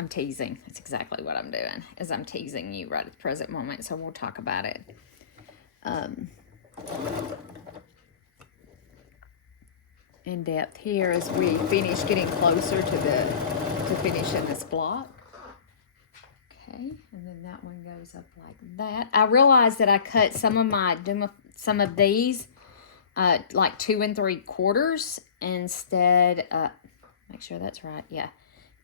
teasing. That's exactly what I'm doing, is I'm teasing you right at the present moment. So we'll talk about it. In depth here as we finish getting closer to finishing this block. Okay, and then that one goes up like that. I realized that I cut some of these like 2 3/4 instead. Make sure that's right. Yeah,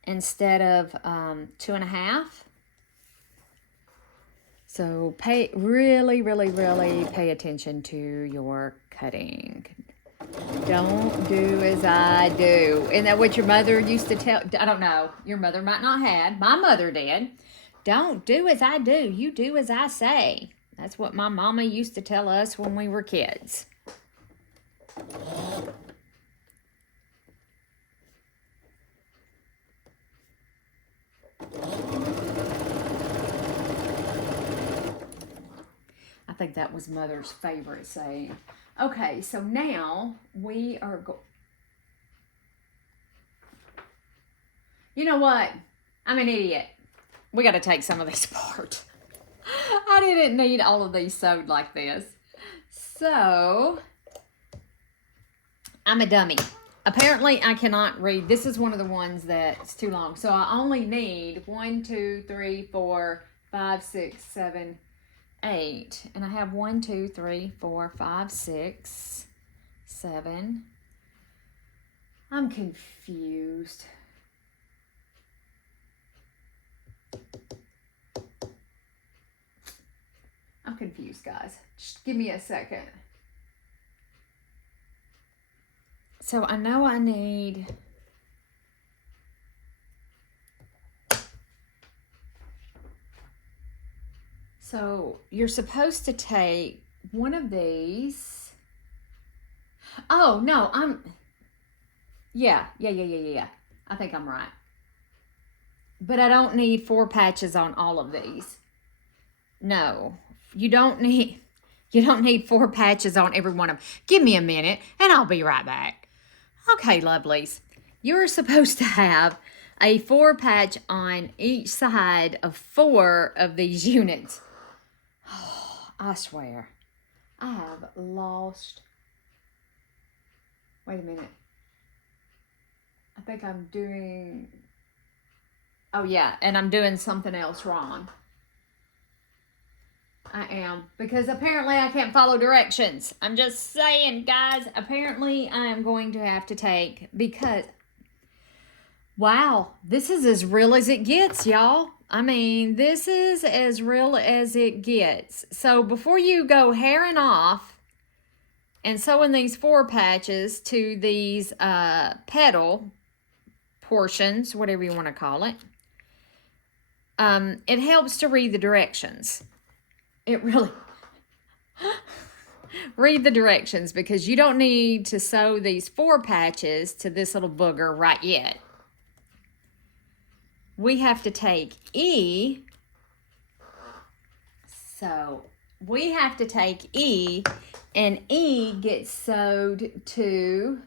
instead of 2 1/2. So really pay attention to your cutting. Don't do as I do. Isn't that what your mother used to tell? I don't know. Your mother might not have. My mother did. Don't do as I do. You do as I say. That's what my mama used to tell us when we were kids. I think that was Mother's favorite saying. Okay, so now we are You know what? I'm an idiot. We got to take some of these apart. I didn't need all of these sewed like this. So, I'm a dummy. Apparently, I cannot read. This is one of the ones that's too long. So, I only need 1, 2, 3, 4, 5, 6, 7, 8. And I have 1, 2, 3, 4, 5, 6, 7. I'm confused. I'm confused, guys. Just give me a second. So I know I need... So you're supposed to take one of these. Oh, no, Yeah. I think I'm right. But I don't need 4 patches on all of these. No, you don't need 4 patches on every one of them. Give me a minute and I'll be right back. Okay, lovelies. You're supposed to have a 4 patch on each side of 4 of these units. Oh, I swear, I have lost. Wait a minute. I think I'm doing... Oh, yeah, and I'm doing something else wrong. I am, because apparently I can't follow directions. I'm just saying, guys, apparently I am going to have to take, because, wow, this is as real as it gets, y'all. I mean, this is as real as it gets. So before you go herring off and sewing these 4 patches to these petal portions, whatever you want to call it, it helps to read the directions. It really, Read the directions, because you don't need to sew these 4 patches to this little booger right yet. We have to take E. So we have to take E, and E gets sewed to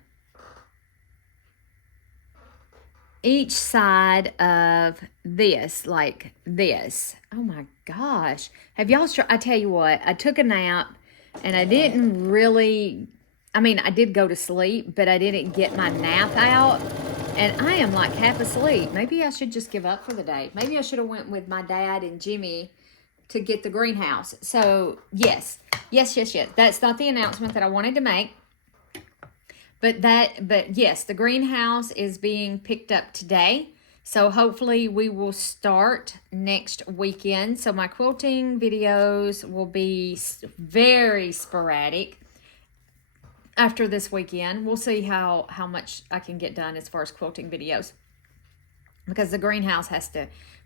each side of this, like this. Oh my gosh. Have y'all, I tell you what, I took a nap and I didn't really, I mean, I did go to sleep, but I didn't get my nap out. And I am like half asleep. Maybe I should just give up for the day. Maybe I should have went with my dad and Jimmy to get the greenhouse. So yes. That's not the announcement that I wanted to make. But yes, the greenhouse is being picked up today. So hopefully we will start next weekend. So my quilting videos will be very sporadic after this weekend. We'll see how much I can get done as far as quilting videos. Because the greenhouse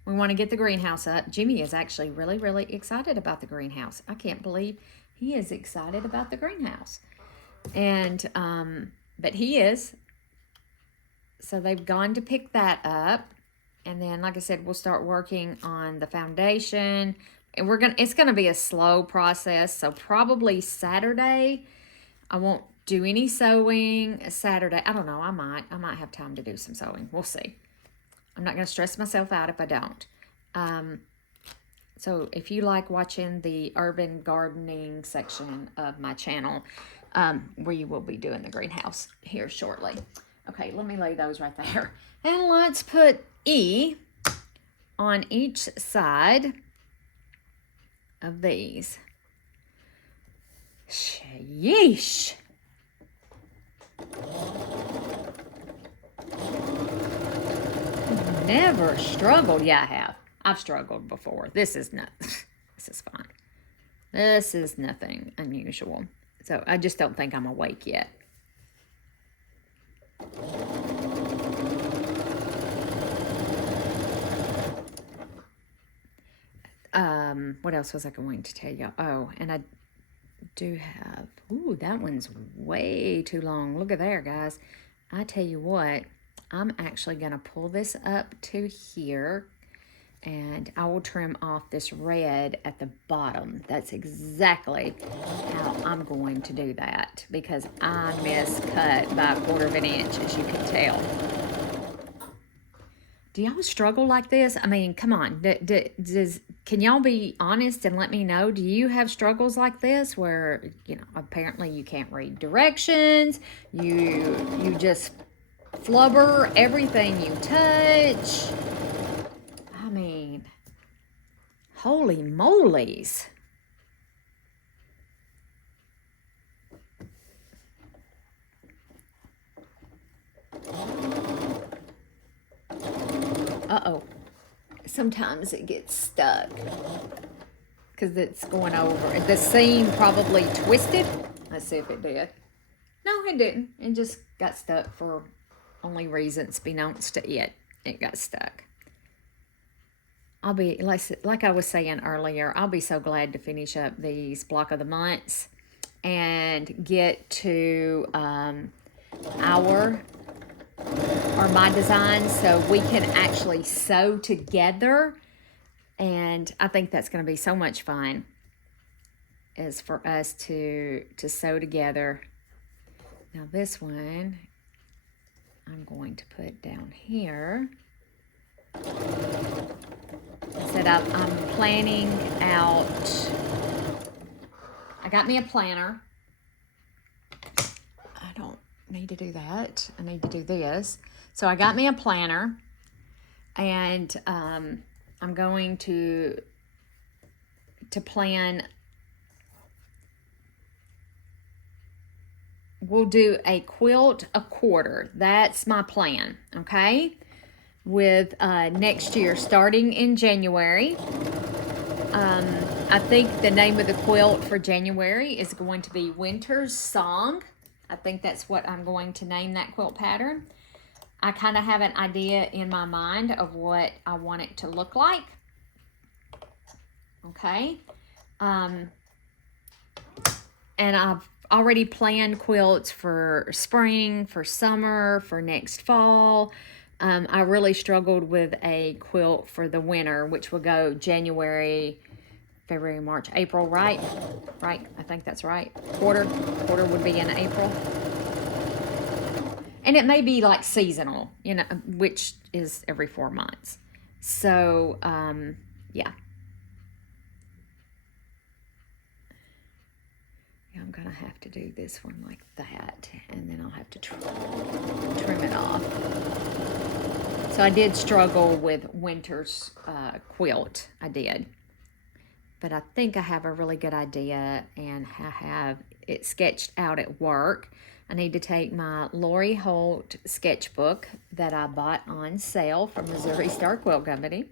we want to get the greenhouse up. Jimmy is actually really, really excited about the greenhouse. I can't believe he is excited about the greenhouse. And, but he is. So they've gone to pick that up. And then, like I said, we'll start working on the foundation. And it's going to be a slow process. So probably Saturday, I won't do any sewing. Saturday, I don't know, I might have time to do some sewing. We'll see. I'm not going to stress myself out if I don't. So if you like watching the urban gardening section of my channel, we will be doing the greenhouse here shortly. Okay, let me lay those right there. And let's put E on each side of these. Sheesh. Never struggled. Yeah, I have. I've struggled before. This is fine. This is nothing unusual. So I just don't think I'm awake yet. What else was I going to tell you? Oh, and I do have, ooh, that one's way too long. Look at there, guys. I tell you what, I'm actually going to pull this up to here, and I will trim off this red at the bottom. That's exactly how I'm going to do that, because I miscut by 1/4 of an inch, as you can tell. Do y'all struggle like this? I mean, come on. Can y'all be honest and let me know? Do you have struggles like this where, apparently you can't read directions, you just flubber everything you touch? I mean, holy molies. Uh-oh. Sometimes it gets stuck because it's going over. The seam probably twisted. Let's see if it did. No, it didn't. It just got stuck for only reasons beknownst to it. It got stuck. I'll be, like I was saying earlier, I'll be so glad to finish up these block of the months and get to my designs so we can actually sew together. And I think that's going to be so much fun, is for us to sew together. Now this one I'm going to put down here. Said I'm planning out. I got me a planner. I don't need to do that. I need to do this. So I got me a planner, and I'm going to plan. We'll do a quilt a quarter. That's my plan, okay? With next year, starting in January. I think the name of the quilt for January is going to be Winter's Song. I think that's what I'm going to name that quilt pattern. I kind of have an idea in my mind of what I want it to look like. Okay. and I've already planned quilts for spring, for summer, for next fall. I really struggled with a quilt for the winter, which will go January, February, March, April, right? Right, I think that's right. Quarter would be in April. And it may be like seasonal, you know, which is every 4 months. So, yeah. I'm gonna have to do this one like that, and then I'll have to trim it off. So I did struggle with winter's quilt, I did. But I think I have a really good idea, and I have it sketched out at work. I need to take my Lori Holt sketchbook that I bought on sale from Missouri Star Quilt Company.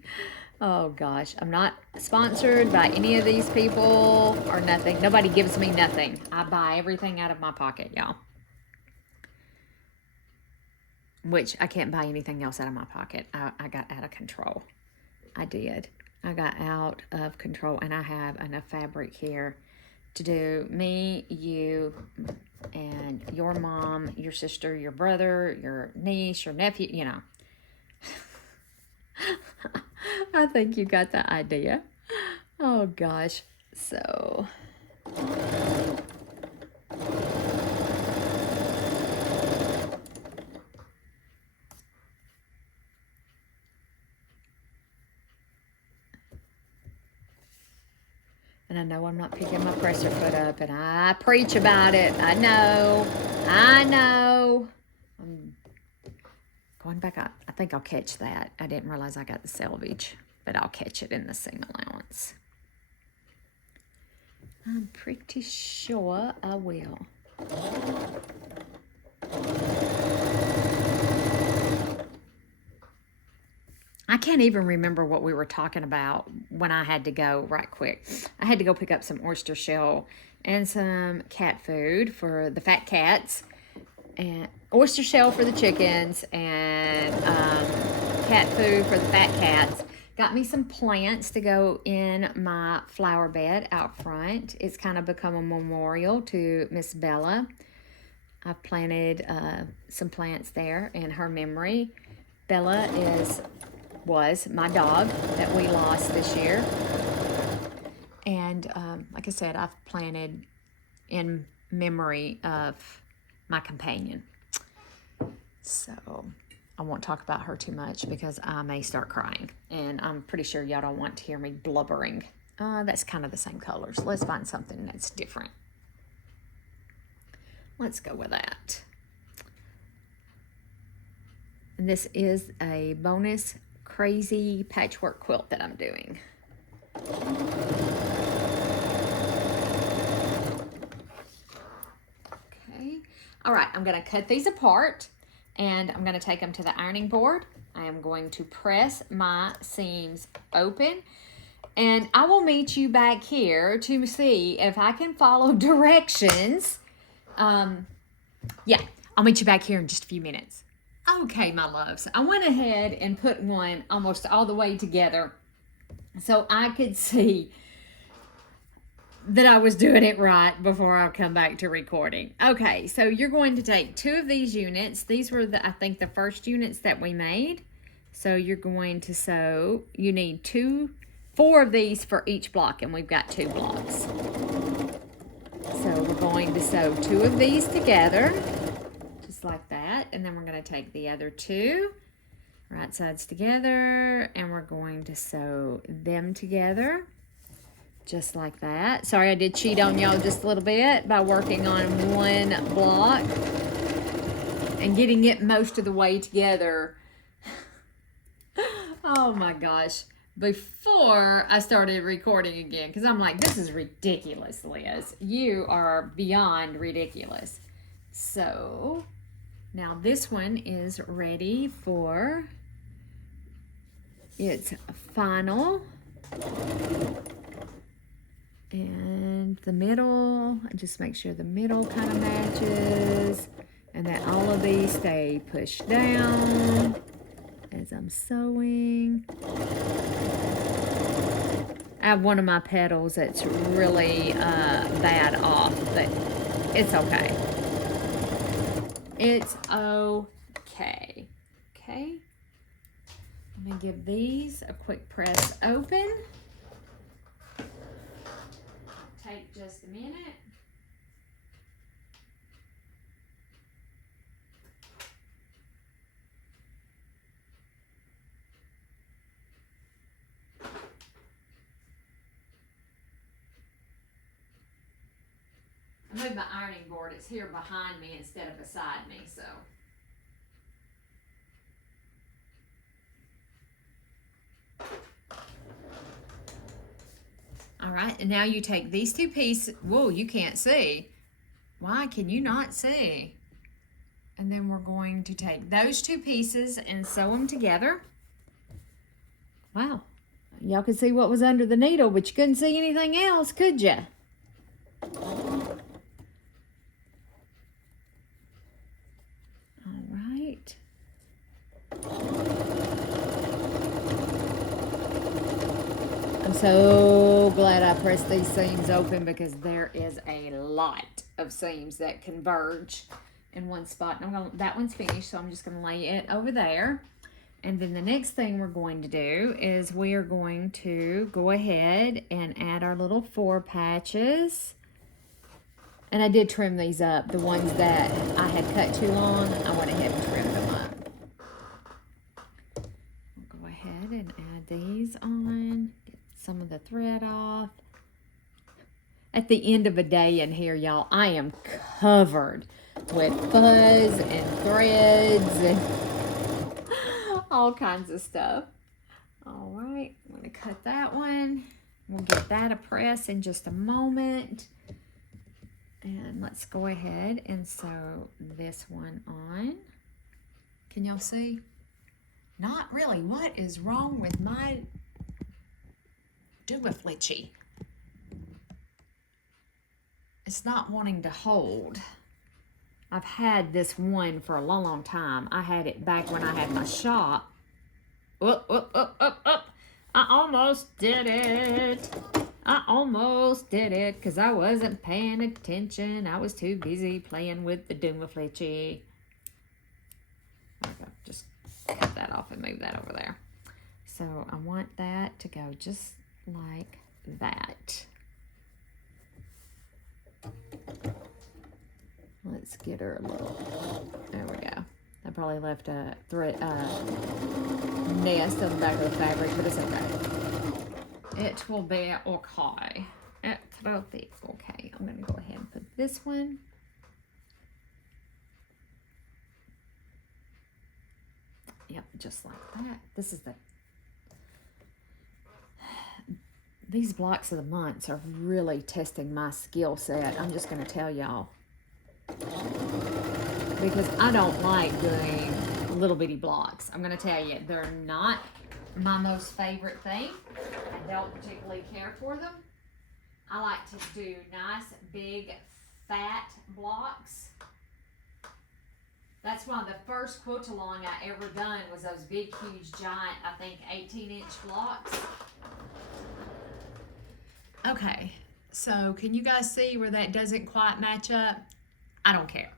Oh gosh, I'm not sponsored by any of these people or nothing. Nobody gives me nothing. I buy everything out of my pocket, y'all. Which I can't buy anything else out of my pocket. I got out of control. I did. I got out of control, and I have enough fabric here to do me, you, and your mom, your sister, your brother, your niece, your nephew, you know. I think you got the idea. Oh gosh. So and I know I'm not picking my presser foot up, and I preach about it. I know. I'm going back up. I think I'll catch that. I didn't realize I got the selvage, but I'll catch it in the seam allowance. I'm pretty sure I will. I can't even remember what we were talking about when I had to go right quick. I had to go pick up some oyster shell and some cat food for the fat cats, and oyster shell for the chickens, and cat food for the fat cats. Got me some plants to go in my flower bed out front. It's kind of become a memorial to Miss Bella. I've planted some plants there in her memory. Bella was my dog that we lost this year. And like I said, I've planted in memory of my companion. So I won't talk about her too much because I may start crying. And I'm pretty sure y'all don't want to hear me blubbering. That's kind of the same colors. Let's find something that's different. Let's go with that. And this is a bonus crazy patchwork quilt that I'm doing. Okay. All right, I'm going to cut these apart, and I'm going to take them to the ironing board. I am going to press my seams open, and I will meet you back here to see if I can follow directions. Yeah, I'll meet you back here in just a few minutes. Okay, my loves, I went ahead and put one almost all the way together so I could see that I was doing it right before I come back to recording. Okay, so you're going to take 2 of these units. These were, I think, the first units that we made. So you're going to sew, you need 4 of these for each block, and we've got 2 blocks. So we're going to sew 2 of these together, just like that, and then we're going to take the other 2 right sides together, and we're going to sew them together just like that. Sorry, I did cheat on y'all just a little bit by working on one block and getting it most of the way together. Oh my gosh, before I started recording again, because I'm like, this is ridiculous, Liz. You are beyond ridiculous. So now this one is ready for its final. And the middle, just make sure the middle kind of matches, and that all of these stay pushed down as I'm sewing. I have one of my petals that's really bad off, but it's okay. It's okay. Okay. I'm going to give these a quick press open. Take just a minute. I moved my ironing board. It's here behind me instead of beside me, so. All right, and now you take these two pieces. Whoa, you can't see. Why can you not see? And then we're going to take those two pieces and sew them together. Wow, y'all could see what was under the needle, but you couldn't see anything else, could you? All right. I'm so glad I pressed these seams open because there is a lot of seams that converge in one spot. And that one's finished, so I'm just gonna lay it over there. And then the next thing we're going to do is we are going to go ahead and add our little 4 patches. And I did trim these up. The ones that I had cut too long, I went ahead and trimmed them up. We'll go ahead and add these on. Get some of the thread off. At the end of a day in here, y'all, I am covered with fuzz and threads and all kinds of stuff. All right, I'm going to cut that one. We'll give that a press in just a moment. And let's go ahead and sew this one on. Can y'all see? Not really. What is wrong with my do-a-flitchy? It's not wanting to hold. I've had this one for a long, long time. I had it back when I had my shop. I almost did it. I almost did it because I wasn't paying attention. I was too busy playing with the do-a-flitchy. Okay, just cut that off and move that over there. So I want that to go just like that. Let's get her a little, there we go. I probably left a thread nest on the back of the fabric, but it's okay. It will be okay. It will be okay. I'm going to go ahead and put this one. Yep, just like that. This is these blocks of the months are really testing my skill set. I'm just going to tell y'all. Because I don't like doing little bitty blocks. I'm going to tell you, they're not my most favorite thing. I don't particularly care for them. I like to do nice, big, fat blocks. That's one of the first quilt along I ever done was those big, huge, giant, I think 18-inch blocks. Okay, so can you guys see where that doesn't quite match up? I don't care.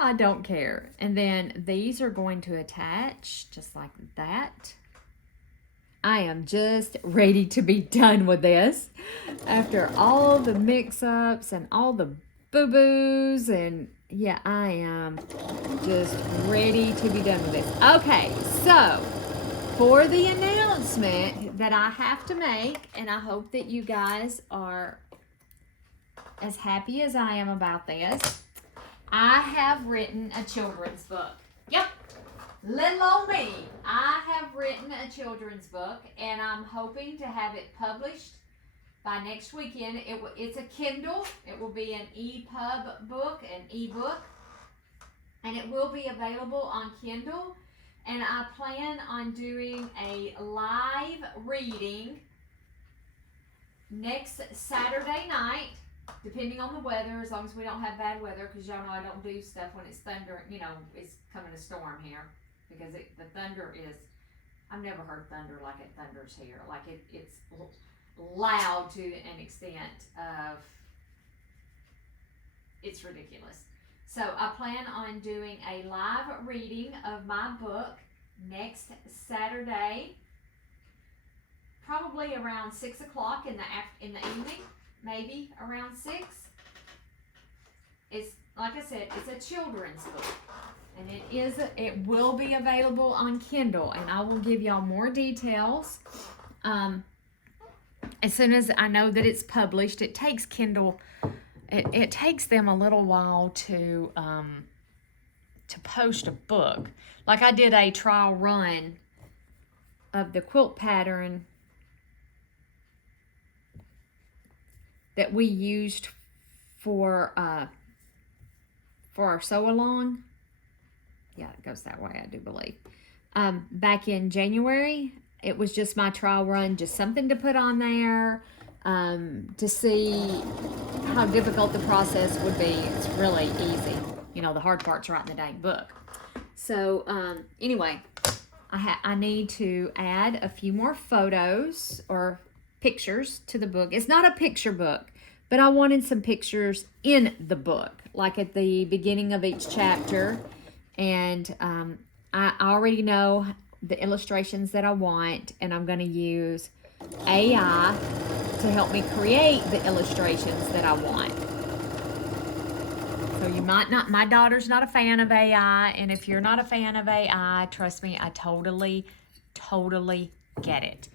I don't care. And then these are going to attach just like that. I am just ready to be done with this. After all the mix-ups and all the boo-boos, and yeah, I am just ready to be done with this. Okay, so for the announcement that I have to make, and I hope that you guys are as happy as I am about this, I have written a children's book. Yep, little old me. I have written a children's book, and I'm hoping to have it published by next weekend. It's a Kindle. It will be an EPUB book, an ebook, and it will be available on Kindle. And I plan on doing a live reading next Saturday night, depending on the weather, as long as we don't have bad weather, because y'all know I don't do stuff when it's thunder, you know, it's coming a storm here, because the thunder is I've never heard thunder like it thunders here. Like it's loud to an extent of it's ridiculous. So I plan on doing a live reading of my book next Saturday, probably around 6 o'clock in the evening, maybe around 6. It's, like I said, it's a children's book, and it will be available on Kindle, and I will give y'all more details as soon as I know that it's published. It takes Kindle, it takes them a little while to post a book. Like I did a trial run of the quilt pattern that we used for our sew-along. Yeah, it goes that way, I do believe. Back in January, it was just my trial run, just something to put on there to see how difficult the process would be. It's really easy. You know, the hard part's writing the dang book. So anyway, I need to add a few more photos or pictures to the book. It's not a picture book, but I wanted some pictures in the book, like at the beginning of each chapter. And I already know the illustrations that I want, and I'm going to use AI to help me create the illustrations that I want. So you might not, my daughter's not a fan of AI, and if you're not a fan of AI, trust me, I totally get it.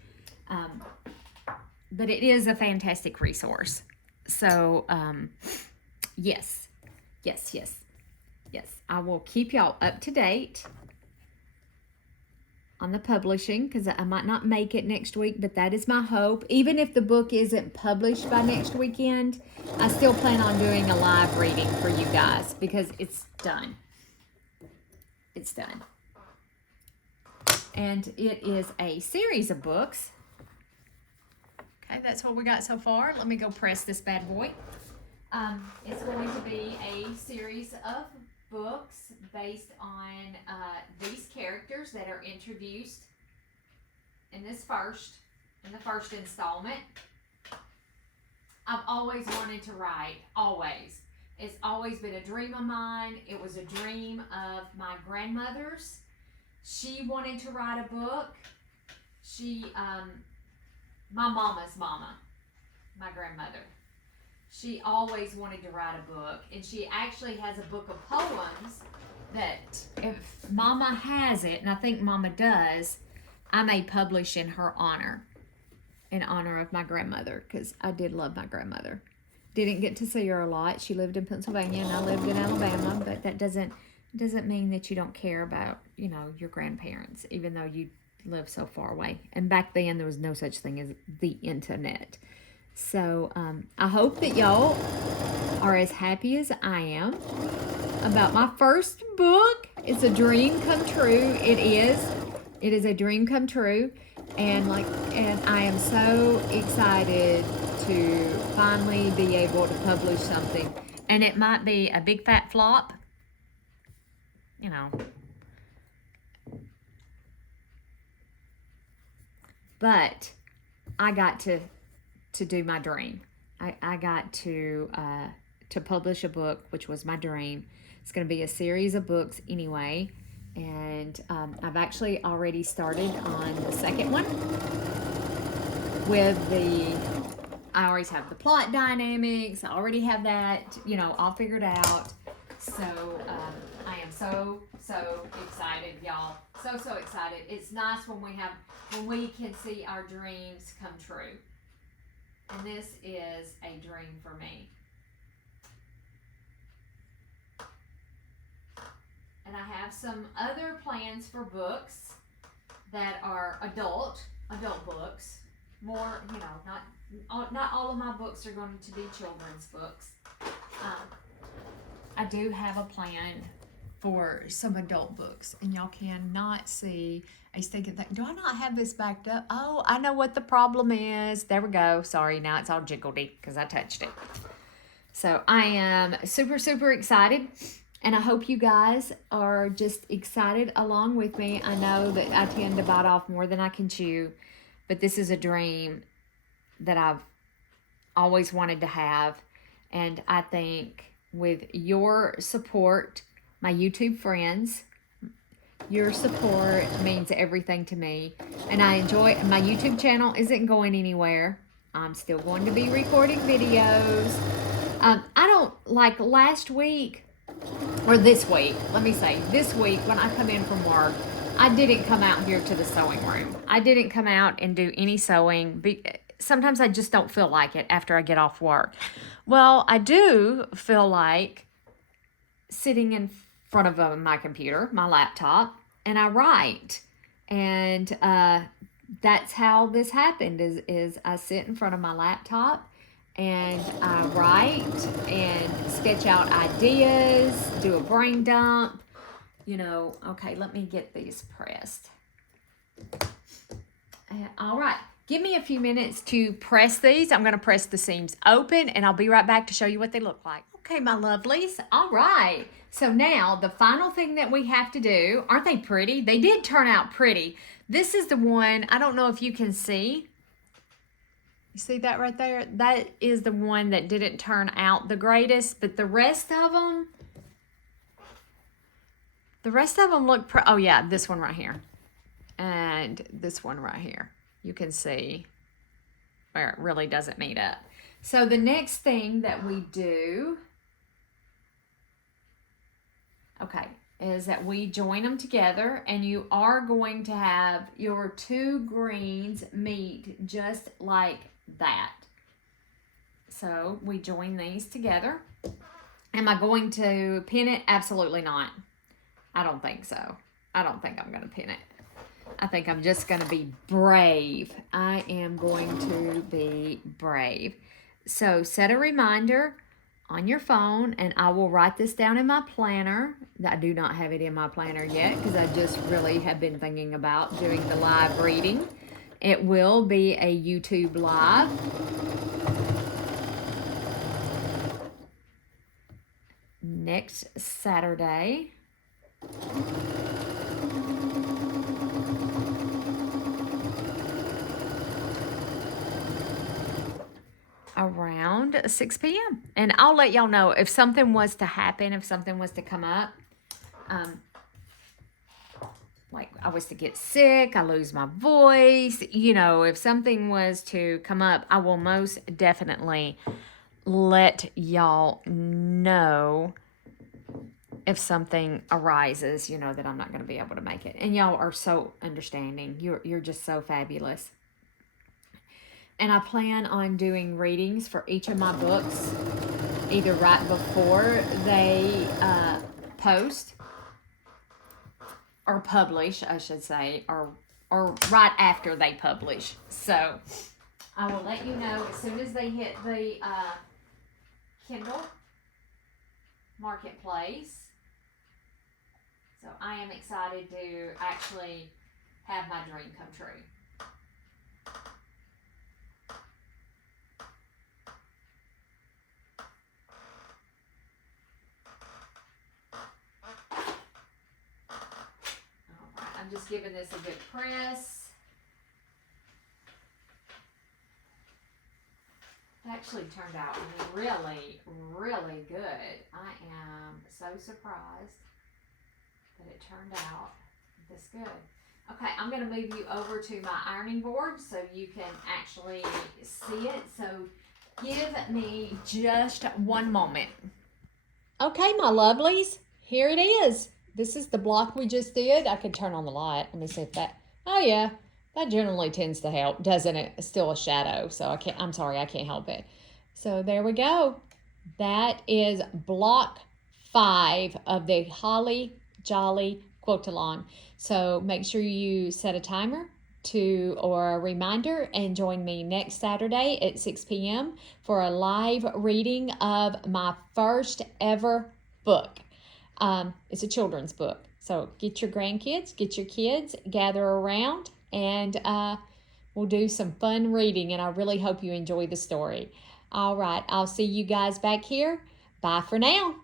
But it is a fantastic resource. So, yes, I will keep y'all up to date on the publishing, because I might not make it next week, but that is my hope. Even if the book isn't published by next weekend, I still plan on doing a live reading for you guys, because it's done. It's done. And it is a series of books. Okay, that's what we got so far. Let me go press this bad boy. It's going to be a series of books based on these characters that are introduced in the first installment. I've always wanted to write, always. It's always been a dream of mine. It was a dream of my grandmother's. She wanted to write a book. My mama's mama, my grandmother, she always wanted to write a book, and she actually has a book of poems that if Mama has it, and I think Mama does, I may publish in her honor, in honor of my grandmother, because I did love my grandmother. Didn't get to see her a lot. She lived in Pennsylvania, and I lived in Alabama, but that doesn't mean that you don't care about, you know, your grandparents, even though you live so far away. And back then, there was no such thing as the internet. So I hope that y'all are as happy as I am about my first book. It's a dream come true. It is a dream come true. And I am so excited to finally be able to publish something. And it might be a big fat flop, you know. But I got to do my dream. I got to publish a book, which was my dream. It's going to be a series of books anyway. And I've actually already started on the second one I always have the plot dynamics. I already have that, you know, all figured out. So I am so excited, y'all. So excited. It's nice when we can see our dreams come true. And this is a dream for me. And I have some other plans for books that are adult books. More, you know, not all of my books are going to be children's books. I do have a plan for some adult books, and y'all cannot see a stinking thing. Do I not have this backed up? Oh, I know what the problem is. There we go. Sorry, now it's all jiggledy because I touched it. So I am super excited, And I hope you guys are just excited along with me. I know that I tend to bite off more than I can chew, but this is a dream that I've always wanted to have. And I think with your support, my YouTube friends, your support means everything to me. And I enjoy, my YouTube channel isn't going anywhere. I'm still going to be recording videos. I don't, like last week, or this week, let me say, this week when I come in from work, I didn't come out here to the sewing room. I didn't come out and do any sewing. Sometimes I just don't feel like it after I get off work. Well, I do feel like sitting in front of my computer, my laptop, and I write. And that's how this happened, is I sit in front of my laptop and I write and sketch out ideas, do a brain dump, you know. Okay, let me get these pressed. All right, give me a few minutes to press these. I'm going to press the seams open, and I'll be right back to show you what they look like. Okay, my lovelies. All right, so now the final thing that we have to do, aren't they pretty? They did turn out pretty. This is the one, I don't know if you can see. You see that right there? That is the one that didn't turn out the greatest, but the rest of them look oh yeah, this one right here. And this one right here. You can see where it really doesn't meet up. So the next thing that we do, okay, is that we join them together, and you are going to have your two greens meet just like that. So we join these together. Am I going to pin it? Absolutely not. I don't think so. I don't think I'm going to pin it. I think I'm just going to be brave. I am going to be brave. So set a reminder on your phone, and I will write this down in my planner. I do not have it in my planner yet because I just really have been thinking about doing the live reading. It will be a YouTube live. Next Saturday. Around 6 p.m. And I'll let y'all know if something was to happen, if something was to come up. Like I was to get sick, I lose my voice, you know, if something was to come up, I will most definitely let y'all know if something arises, you know, that I'm not going to be able to make it. And y'all are so understanding. You're just so fabulous. And I plan on doing readings for each of my books, either right before they post, or publish, I should say, or right after they publish. So I will let you know as soon as they hit the Kindle marketplace. So I am excited to actually have my dream come true. I'm just giving this a good press. It actually turned out really, really good. I am so surprised that it turned out this good. Okay, I'm going to move you over to my ironing board so you can actually see it. So give me just one moment. Okay, my lovelies, here it is. This is the block we just did. I could turn on the light. Let me see if that, oh yeah, that generally tends to help, doesn't it? It's still a shadow, so I'm sorry, I can't help it. So there we go. That is block 5 of the Holly Jolly Quote-A-Long. So make sure you set a timer or a reminder and join me next Saturday at 6 p.m. for a live reading of my first ever book. It's a children's book. So get your grandkids, get your kids, gather around, and we'll do some fun reading, and I really hope you enjoy the story. All right, I'll see you guys back here. Bye for now.